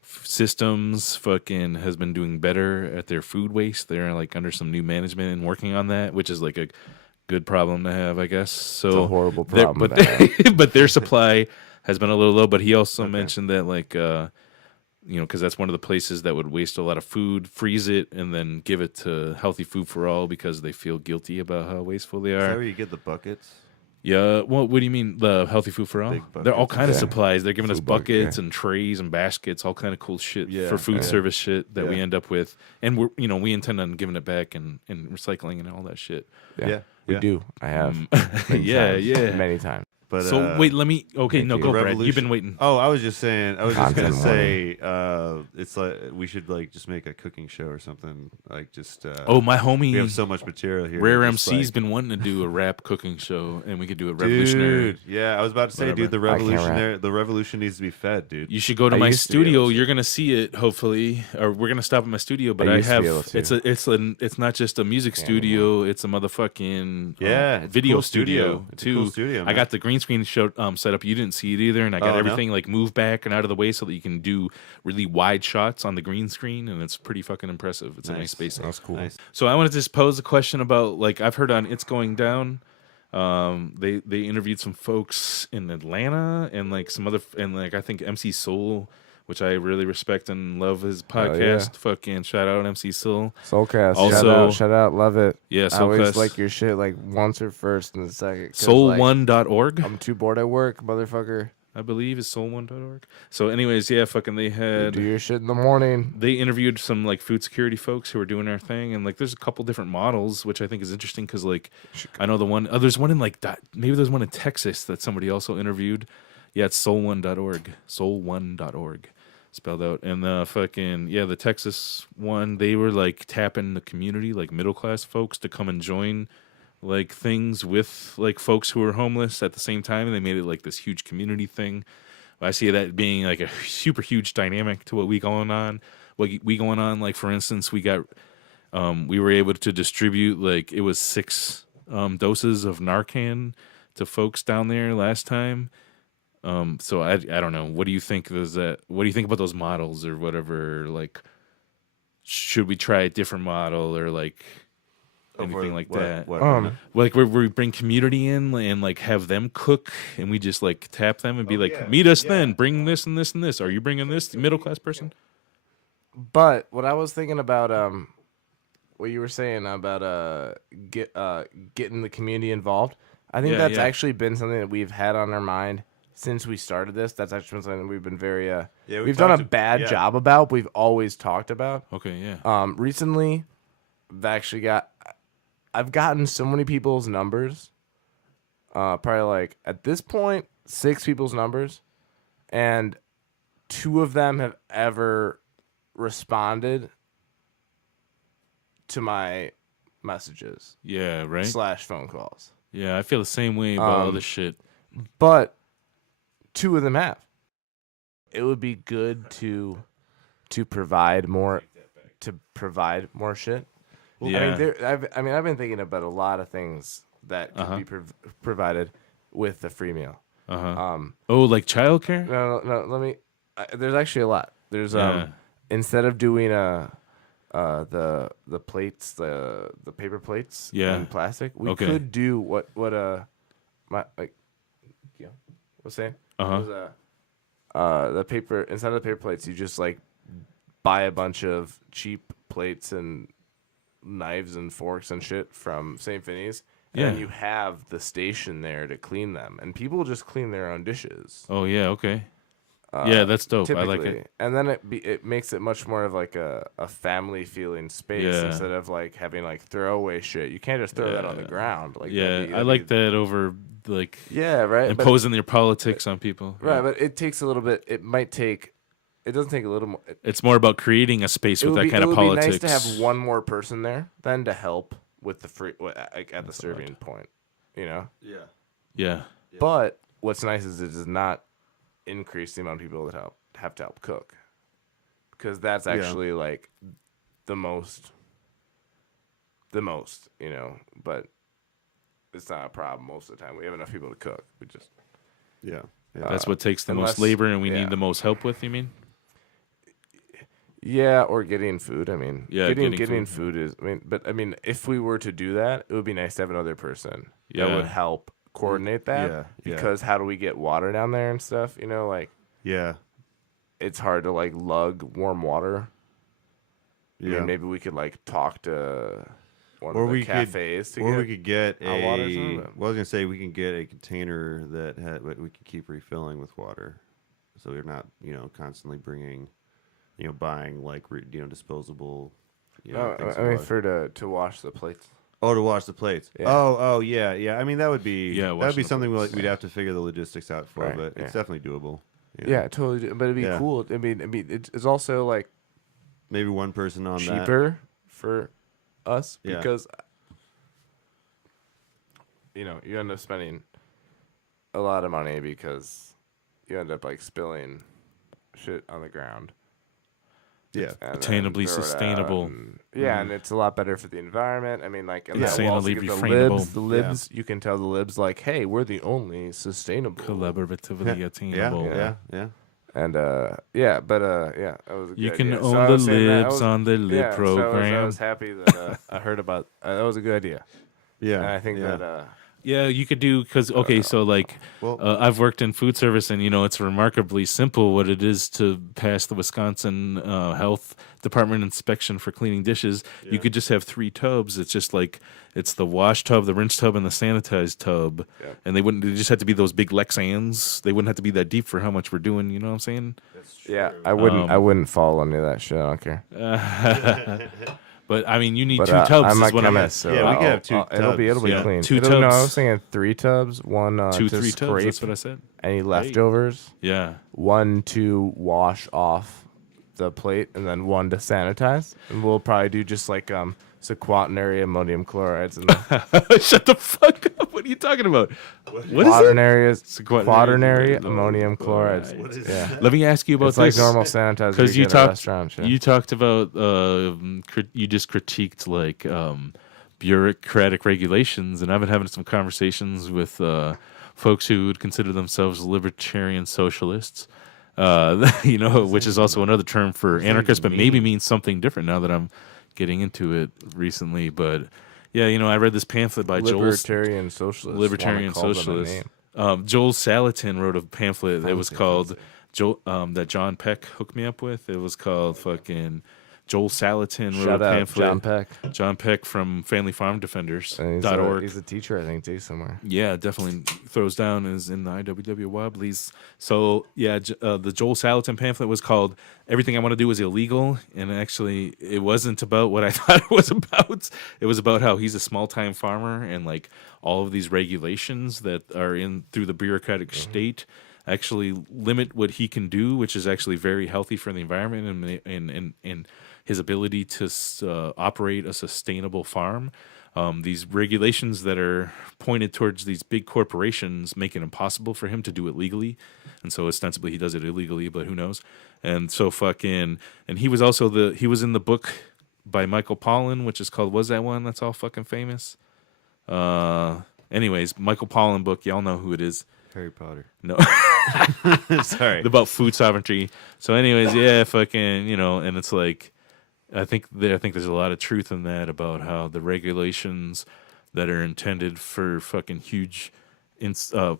Systems fucking has been doing better at their food waste. They're like under some new management and working on that, which is like a good problem to have, I guess. So it's a horrible problem, but their supply has been a little low. But he also mentioned that like because that's one of the places that would waste a lot of food, freeze it, and then give it to Healthy Food for All because they feel guilty about how wasteful they are. Is that where you get the buckets? Yeah, well, what do you mean, the Healthy Food for All? They're all kind of supplies. They're giving us buckets and trays and baskets, all kind of cool shit for food service shit that we end up with. And we intend on giving it back and recycling and all that shit. Yeah. We do. I have. Many times. But, so wait, let me. Okay, no, go, Brad. You've been waiting. Oh, I was just saying. I was just gonna say. It's like we should like just make a cooking show or something. Like just. My homie. We have so much material here. Rare MC's been wanting to do a rap cooking show, and we could do a revolutionary. Dude, yeah, I was about to say, dude, the revolution needs to be fed, dude. You should go to my studio. You're gonna see it, hopefully, or we're gonna stop at my studio. But I have. It's not just a music studio. It's a motherfucking video cool studio It's too. a cool studio, I got the green screen show set up. You didn't see it either, and I got everything like moved back and out of the way so that you can do really wide shots on the green screen, and it's pretty fucking impressive. It's a nice spacing. That's cool. Nice. So I wanted to just pose a question about like I've heard on It's Going Down. They interviewed some folks in Atlanta and like some other and like I think MC Soul, which I really respect and love his podcast. Fucking shout out MC Soul. Soulcast. Also, shout out, love it. Yeah, I always Soulcast. like your shit like once or first and the second. Soul1.org. I'm too bored at work, motherfucker. I believe is soul1.org. So anyways, fucking they had do your shit in the morning. They interviewed some like food security folks who were doing their thing, and like there's a couple different models, which I think is interesting because like I know the one there's one in like maybe there's one in Texas that somebody also interviewed. Yeah, it's soul1.org. Soul1.org. Spelled out. And the Texas one, they were like tapping the community, like middle class folks to come and join like things with like folks who are homeless at the same time, and they made it like this huge community thing. I see that being like a super huge dynamic to what we going on. Like for instance, we were able to distribute like it was 6 doses of Narcan to folks down there last time. So I don't know. What do you think? What do you think about those models or whatever? Like, should we try a different model or like anything like that? Like where we bring community in and like have them cook and we just like tap them and be meet us then. Bring this and this and this. Are you bringing this? The middle class person. But what I was thinking about, what you were saying about getting the community involved. I think that's actually been something that we've had on our mind. Since we started this, that's actually been something we've been very we've done a bad job about. We've always talked about. Okay, yeah. Recently, I've gotten so many people's numbers. Probably like at this point, 6 people's numbers, and 2 of them have ever responded to my messages. Yeah, right. / phone calls. Yeah, I feel the same way about all this shit. But 2 of them have. It would be good to provide more shit. Yeah. I've been thinking about a lot of things that could be provided with the free meal. Like childcare? No. Let me. There's actually a lot. There's instead of doing the plates, the paper plates, in plastic, we could do what was saying. The paper inside of the paper plates, you just like buy a bunch of cheap plates and knives and forks and shit from St. Phineas, and you have the station there to clean them, and people just clean their own dishes. Oh yeah, okay. Yeah, that's dope. I like it. And then it makes it much more of like a family feeling space instead of like having like throwaway shit. You can't just throw that on the ground. Like I like that over like right, imposing their politics on people. Right, but it takes a little bit. It doesn't take a little more. It's more about creating a space with that kind of politics. It would be nice to have one more person there than to help with the free at the serving point. Yeah. Yeah. But what's nice is it does not increase the amount of people that have to help cook, because that's actually like the most, but it's not a problem most of the time. We have enough people to cook. We just that's what takes the most labor, and we need the most help with. You mean? Yeah, or getting food. I mean, getting food is. I mean, if we were to do that, it would be nice to have another person that would help coordinate that. Because how do we get water down there and stuff? It's hard to like lug warm water. I mean, maybe we could like talk to one of the cafes we could get a. water. Well, I was gonna say we can get a container that we can keep refilling with water, so we're not constantly bringing. Buying like disposable. To wash the plates. Oh, to wash the plates. Yeah. Oh, yeah. I mean, that would be something we'd have to figure the logistics out for, but it's definitely doable. Yeah, totally. But it'd be cool. I mean, it's also like maybe one person on cheaper for us because you end up spending a lot of money because you end up like spilling shit on the ground. Yeah, attainably sustainable. And it's a lot better for the environment. I mean, like, sustainably refrainable. The libs, you can tell the libs, like, hey, we're the only sustainable, collaboratively attainable. Yeah. And that was a good you can idea. own the libs on the lib program. So I was happy that I heard about. That was a good idea. Yeah, and I think that. Yeah, you could do because so like I've worked in food service, and it's remarkably simple what it is to pass the Wisconsin Health Department inspection for cleaning dishes. You could just have 3 tubs. It's just like it's the wash tub, the rinse tub, and the sanitized tub, and they just have to be those big Lexans. They wouldn't have to be that deep for how much we're doing. You know what I'm saying? That's true. Yeah, I wouldn't follow any of that shit. I don't care. But I mean, you need 2 tubs. I'm is what chemist, so we can have 2 tubs. It'll be clean. 2 tubs. No, I was thinking 3 tubs. One 2, to 3 scrape tubs. That's what I said. Any leftovers. Yeah. 1 to wash off the plate, and then 1 to sanitize. And we'll probably do just like sequaternary ammonium chlorides. And Shut the fuck up! What are you talking about? What is it? Quaternary ammonium chlorides. What is that? Let me ask you about it's this. Like normal sanitizer because you talked about you just critiqued like bureaucratic regulations, and I've been having some conversations with folks who would consider themselves libertarian socialists. Which is also another term for anarchist, but maybe means something different now that I'm getting into it recently. But I read this pamphlet by Libertarian Socialist. Joel Salatin wrote a pamphlet that was called that John Peck hooked me up with. It was called fucking Joel Salatin wrote a pamphlet. John Peck from Family Farm Defenders.org. He's a teacher, I think, too, somewhere. Yeah, definitely throws down is in the IWW Wobblies. So, the Joel Salatin pamphlet was called Everything I Want to Do Is Illegal. And actually, it wasn't about what I thought it was about. It was about how he's a small-time farmer and, like, all of these regulations that are in through the bureaucratic state actually limit what he can do, which is actually very healthy for the environment and his ability to operate a sustainable farm. These regulations that are pointed towards these big corporations make it impossible for him to do it legally. And so ostensibly he does it illegally, but who knows? And so and he was also he was in the book by Michael Pollan, which is called, was that one that's all fucking famous? Anyways, Michael Pollan book, y'all know who it is. Harry Potter. No. Sorry. About food sovereignty. So anyways, and it's like, I think there's a lot of truth in that about how the regulations that are intended for fucking huge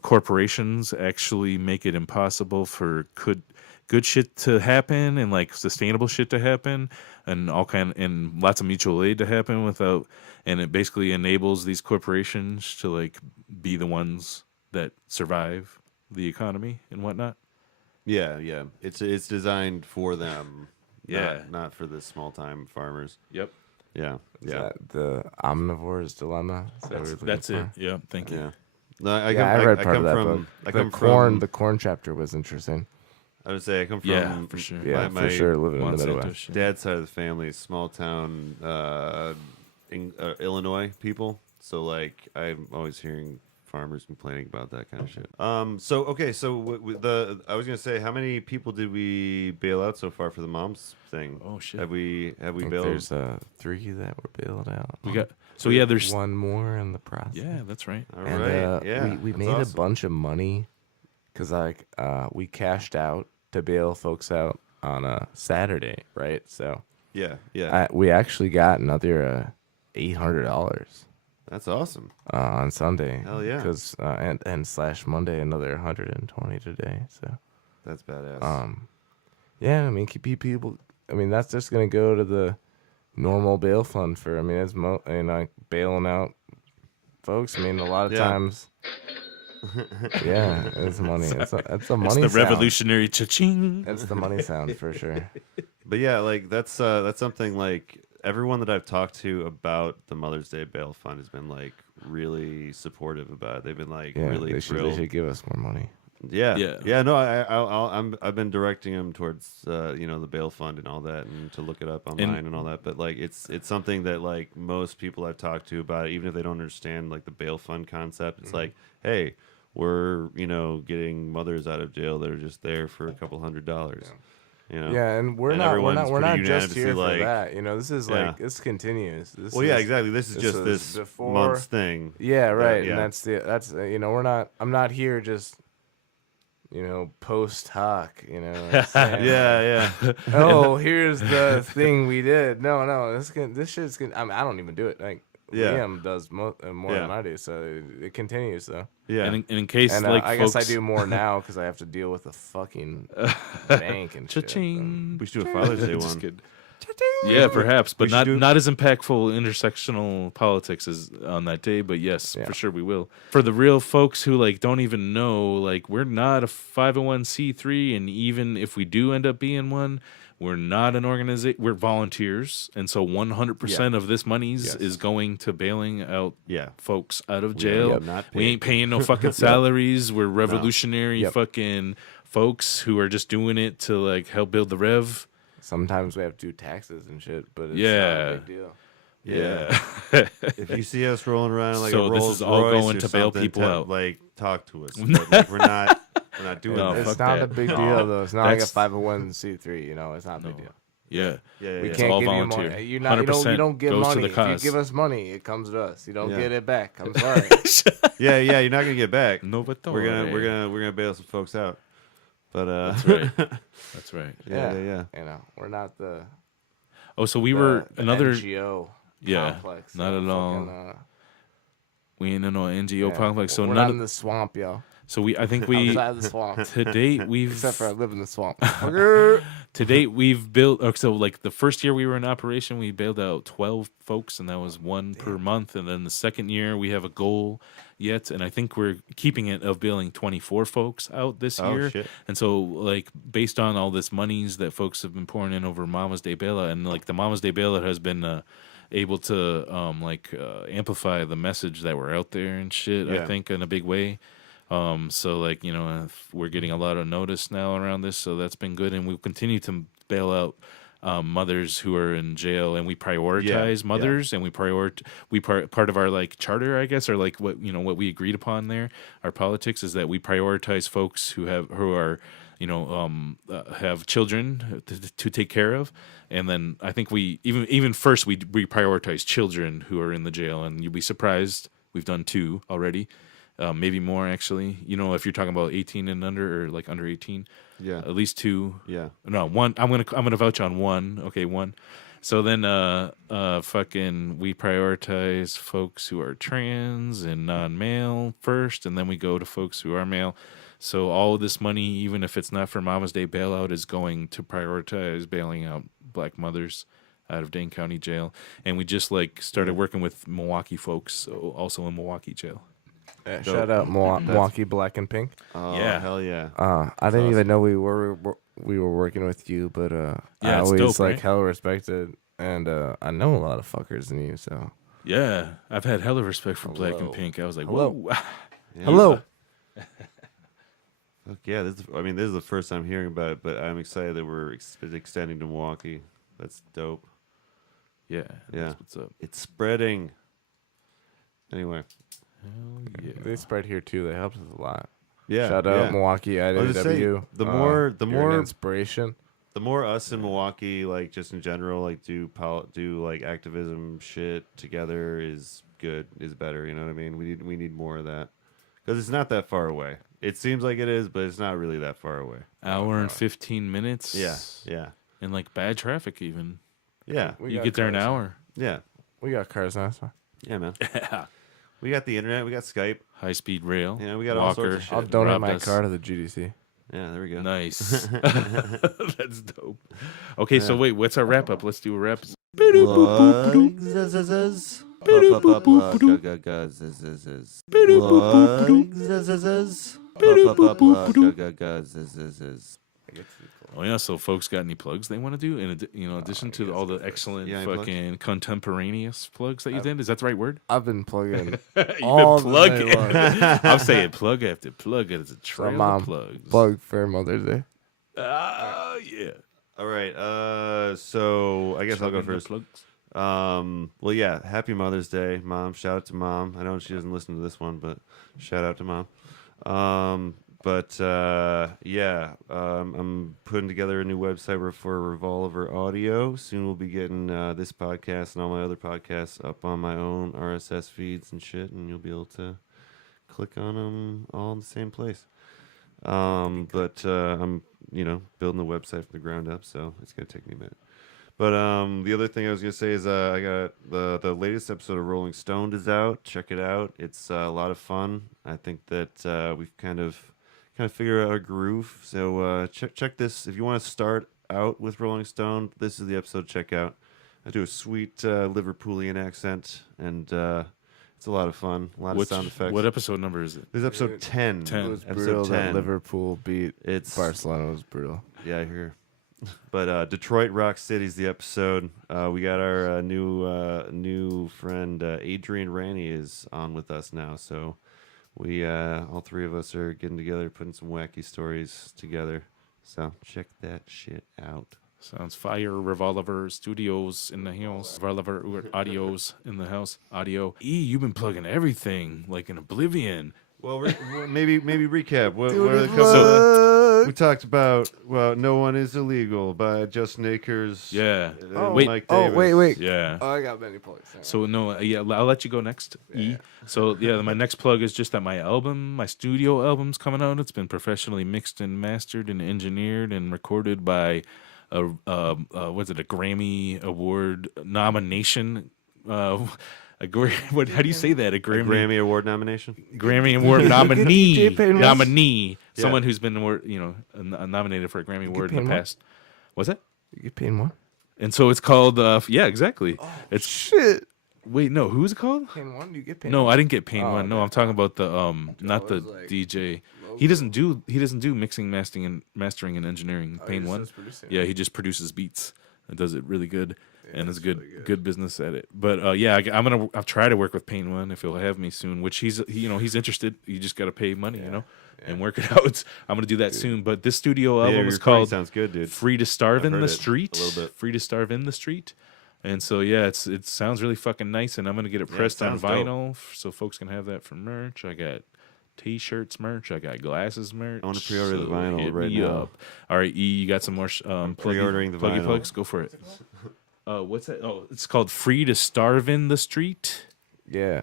corporations actually make it impossible for good shit to happen and like sustainable shit to happen and and lots of mutual aid to happen and it basically enables these corporations to like be the ones that survive the economy and whatnot. Yeah. It's designed for them. Yeah, not for the small-time farmers. Yep. Yeah. Is that the omnivore's dilemma? That's it. Yeah. Thank you. Yeah. No, I read part of that book. The corn chapter was interesting. I would say I come from for sure. my for sure, living in the Midwest. Dad's side of the family is small town Illinois people. So like I'm always hearing farmers complaining about that kind of shit. I was gonna say, how many people did we bail out so far for the moms thing? Oh shit! Have we bailed? There's 3 that were bailed out. We got there's 1 more in the process. Yeah, that's right. All right. We made a bunch of money because we cashed out to bail folks out on a Saturday, right? So we actually got another $800. That's awesome. On Sunday. Hell yeah. Because and / Monday another 120 today. So that's badass. Yeah, I mean, keep people. I mean, that's just gonna go to the normal bail fund for. I mean, it's bailing out folks. I mean, a lot of times. Yeah, it's money. It's a money. It's the sound. revolutionary cha-ching. That's the money sound for sure. But yeah, like that's something like. Everyone that I've talked to about the Mother's Day bail fund has been like really supportive about it. They've been like really thrilled. They should give us more money. Yeah. No, I've been directing them towards the bail fund and all that, and to look it up online and all that. But like it's something that like most people I've talked to about it, even if they don't understand like the bail fund concept, it's like, hey, we're getting mothers out of jail that are just there for a couple $100. Yeah. Yeah, and we're not just here for that. This is like this continues. Exactly. This is just this month's thing. Yeah, right. And that's I'm not here just post hoc. Yeah. Oh, here's the thing we did. No. This shit's gonna. I mean, I don't even do it. Like Liam does more than I do, so it continues. So and in case I guess I do more now because I have to deal with the fucking bank and shit. We should do a Father's Day one. Good. Yeah, perhaps, but not as impactful intersectional politics as on that day. But yes, for sure we will. For the real folks who like don't even know, like we're not a 501c3, and even if we do end up being one. We're not an organization. We're volunteers, and so 100% of this monies is going to bailing out folks out of jail. We ain't paying no fucking salaries. We're revolutionary fucking folks who are just doing it to like help build the rev. Sometimes we have to do taxes and shit, but it's not a big deal. Yeah. If you see us rolling around like so a Rolls this is all Royce going to bail people out. Like talk to us. But, like, we're not doing that. It's not a big deal though. It's not like a 501c3. It's not a big deal. Yeah. We can't give volunteer. you money. You don't get money. If you give us money, it comes to us. You don't get it back. I'm sorry. Yeah. You're not gonna get back. No, but we're gonna bail some folks out. But that's right. That's right. Yeah. We're not the. Oh, so we were another NGO. Yeah, complex, not at all. We ain't in no NGO complex. So we're not in the swamp, yo. So I think outside the swamp. To date we've except for I live in the swamp. To date we've built. So like the first year we were in operation, we bailed out 12 folks, and that was one per month. And then the second year we have a goal yet, and I think we're keeping it of bailing 24 folks out this year. Shit. And so like based on all this monies that folks have been pouring in over Mama's Day Bailout, and like the Mama's Day Bailout has been able to amplify the message that we're out there and shit. I think in a big way. So like we're getting a lot of notice now around this, so that's been good, and we'll continue to bail out mothers who are in jail, and we prioritize mothers, and we part of our like charter, I guess, or like what we agreed upon there. Our politics is that we prioritize folks who are have children to take care of, and then I think we even first we prioritize children who are in the jail, and you'll be surprised we've done 2 already. Maybe more actually. If you're talking about 18 and under, or like under 18, at least 2. No, 1. I'm gonna vouch on 1. Okay, 1. So then, we prioritize folks who are trans and non-male first, and then we go to folks who are male. So all of this money, even if it's not for Mama's Day Bailout, is going to prioritize bailing out Black mothers out of Dane County Jail, and we just started working with Milwaukee folks, so also in Milwaukee Jail. Yeah, shout out Milwaukee Black and Pink. Oh, yeah, hell yeah! I didn't even know we were working with you, but I always dope, hella respected, and I know a lot of fuckers in you, so yeah, I've had hella respect for Black and Pink. I was like, whoa. Yeah. Hello. Fuck yeah, this is the first time hearing about it, but I'm excited that we're extending to Milwaukee. That's dope. Yeah. Yeah. That's what's up. It's spreading. Anyway. Hell yeah. They spread here too. They helped us a lot. Yeah. Shout out Milwaukee IDW. The more you're an inspiration. The more us in Milwaukee, like just in general, like do like activism shit together is good, is better. You know what I mean? We need more of that because it's not that far away. It seems like it is, but it's not really that far away. Hour and 15 minutes. Yeah, yeah, and like bad traffic even. Yeah, you get there an hour. Yeah, we got cars now. So. Yeah, man. We got the internet. We got Skype. High speed rail. Yeah, we got Walker. all sorts of shit. I'll donate my car to the GDC. Yeah, there we go. Nice. That's dope. Okay, so wait, what's our wrap up? Let's do a wrap. Oh yeah, so folks got any plugs they want to do? In addition to all the excellent fucking contemporaneous plugs that you did, is that the right word? I've been plugging. You've been plugging. I'm saying plug after plug. It's a trail of plugs. Plug for Mother's Day. Yeah. All right. So I guess I'll go first. Well, yeah. Happy Mother's Day, Mom. Shout out to Mom. I know she doesn't listen to this one, but shout out to Mom. I'm putting together a new website for Revolover Audio. Soon we'll be getting this podcast and all my other podcasts up on my own RSS feeds and shit, and you'll be able to click on them all in the same place. I'm building the website from the ground up, so it's gonna take me a minute. But the other thing I was gonna say is I got the latest episode of Rolling Stone is out. Check it out. It's a lot of fun. I think that we've kind of figured out a groove. So check this if you want to start out with Rolling Stone. This is the episode to check out. I do a sweet Liverpoolian accent, and it's a lot of fun. A lot of sound effects. What episode number is it? This is episode 10. 10. It was episode brutal 10. that Liverpool beat Barcelona. Was brutal. Yeah, I hear. But Detroit Rock City's the episode. We got our new friend Adrian Ranney is on with us now. So we all three of us are getting together, putting some wacky stories together. So check that shit out. Sounds fire. Revolover Studios in the house. Revolover Audios in the house. Audio. You've been plugging everything like in Oblivion. Well, maybe recap. What are the couple we talked about? Well, No One Is Illegal by Justin Akers. Yeah. Mike Davis. Wait. Yeah. Oh, I got many plugs. So I'll let you go next. Yeah. So my next plug is just that my studio album's coming out. It's been professionally mixed and mastered and engineered and recorded by a Grammy Award nomination. How do you say that? A Grammy Award nomination. Grammy Award nominee. Yeah. Someone who's been nominated for a Grammy Award in the past. What's that? You get paid more. And so it's called. Yeah, exactly. Oh, it's shit. Wait, no. Who's it called? Pain One. You get paid. No, I didn't get Pain One. Okay. No, I'm talking about the not the DJ. He doesn't do mixing, mastering, and engineering. Pain One. Yeah, he just produces beats and does it really good. And is good business at it. But I'll try to work with Pain One if he'll have me soon. Which he's interested. You just got to pay money, and work it out. I'm gonna do that soon. But this studio album is called sounds good, dude. "Free to Starve in the Street." A little bit. Free to Starve in the Street. And so it sounds really fucking nice. And I'm gonna get it pressed on vinyl so folks can have that for merch. I got T-shirts merch. I got glasses merch. I want to pre-order the vinyl right now. Up. All right, you got some more pre-ordering the vinyl. plugs? Go for it. What's that? Oh, it's called "Free to Starve in the Street." Yeah.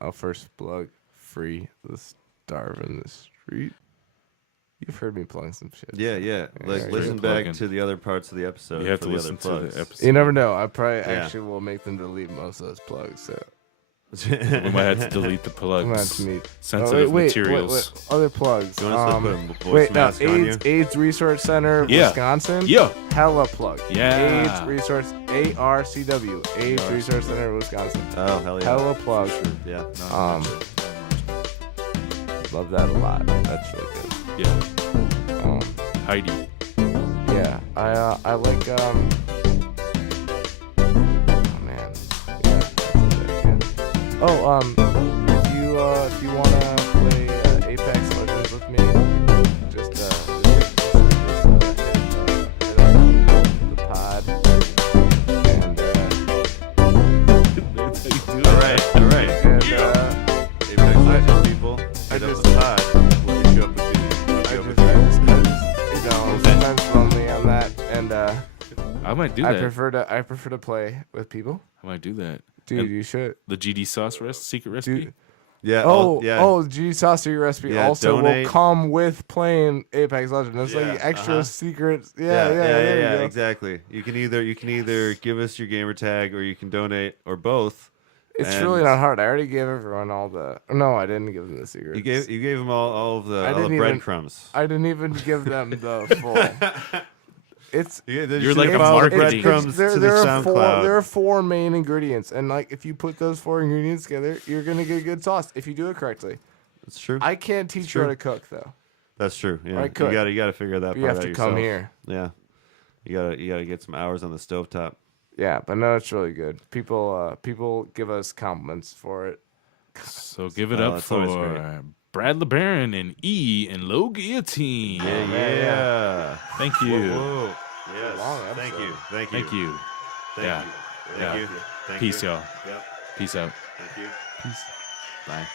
I'll first plug "Free to Starve in the Street." You've heard me plug some shit. Yeah. Like listen back to the other parts of the episode. You have to listen to the episode. You never know. I probably actually will make them delete most of those plugs. So. We might have to delete the plugs. Sensitive wait, materials. Other plugs. You want us to put a voice mask on you? AIDS Resource Center, Wisconsin. Yeah. Hella plug. Yeah. AIDS Resource, ARCW. AIDS Resource Center, Wisconsin. Oh, hell yeah. Hella plug. Yeah. Love that a lot. That's really good. Yeah. Heidi. Yeah. I like, oh man. Yeah. Oh, if you wanna might do that. I prefer to play with people. I might do that. Dude, And you should. the GD sauce secret recipe. Dude. Yeah. GD sauce secret recipe Yeah, also donate. will come with playing Apex Legends. There's like extra secrets. Yeah. Exactly. You can either give us your gamer tag or you can donate or both. It's really not hard. I already gave everyone all the. No, I didn't give them the secrets. You gave them all of the breadcrumbs. I didn't even give them the full. You're like a marketing. Breadcrumbs to the SoundCloud. There are 4 main ingredients, and like if you put those 4 ingredients together, you're gonna get a good sauce if you do it correctly. That's true. I can't teach you how to cook though. That's true. Yeah, I could. You gotta figure that part out. You have to come here. Yeah, you gotta get some hours on the stovetop. Yeah, but no, it's really good. People give us compliments for it. So give it up for Brad LeBaron and E and Lil Guillotine. Yeah. Thank you. Whoa. Yes. Thank you. Thank you. Thank you. Peace, y'all. Yep. Peace out. Thank you. Peace. Bye.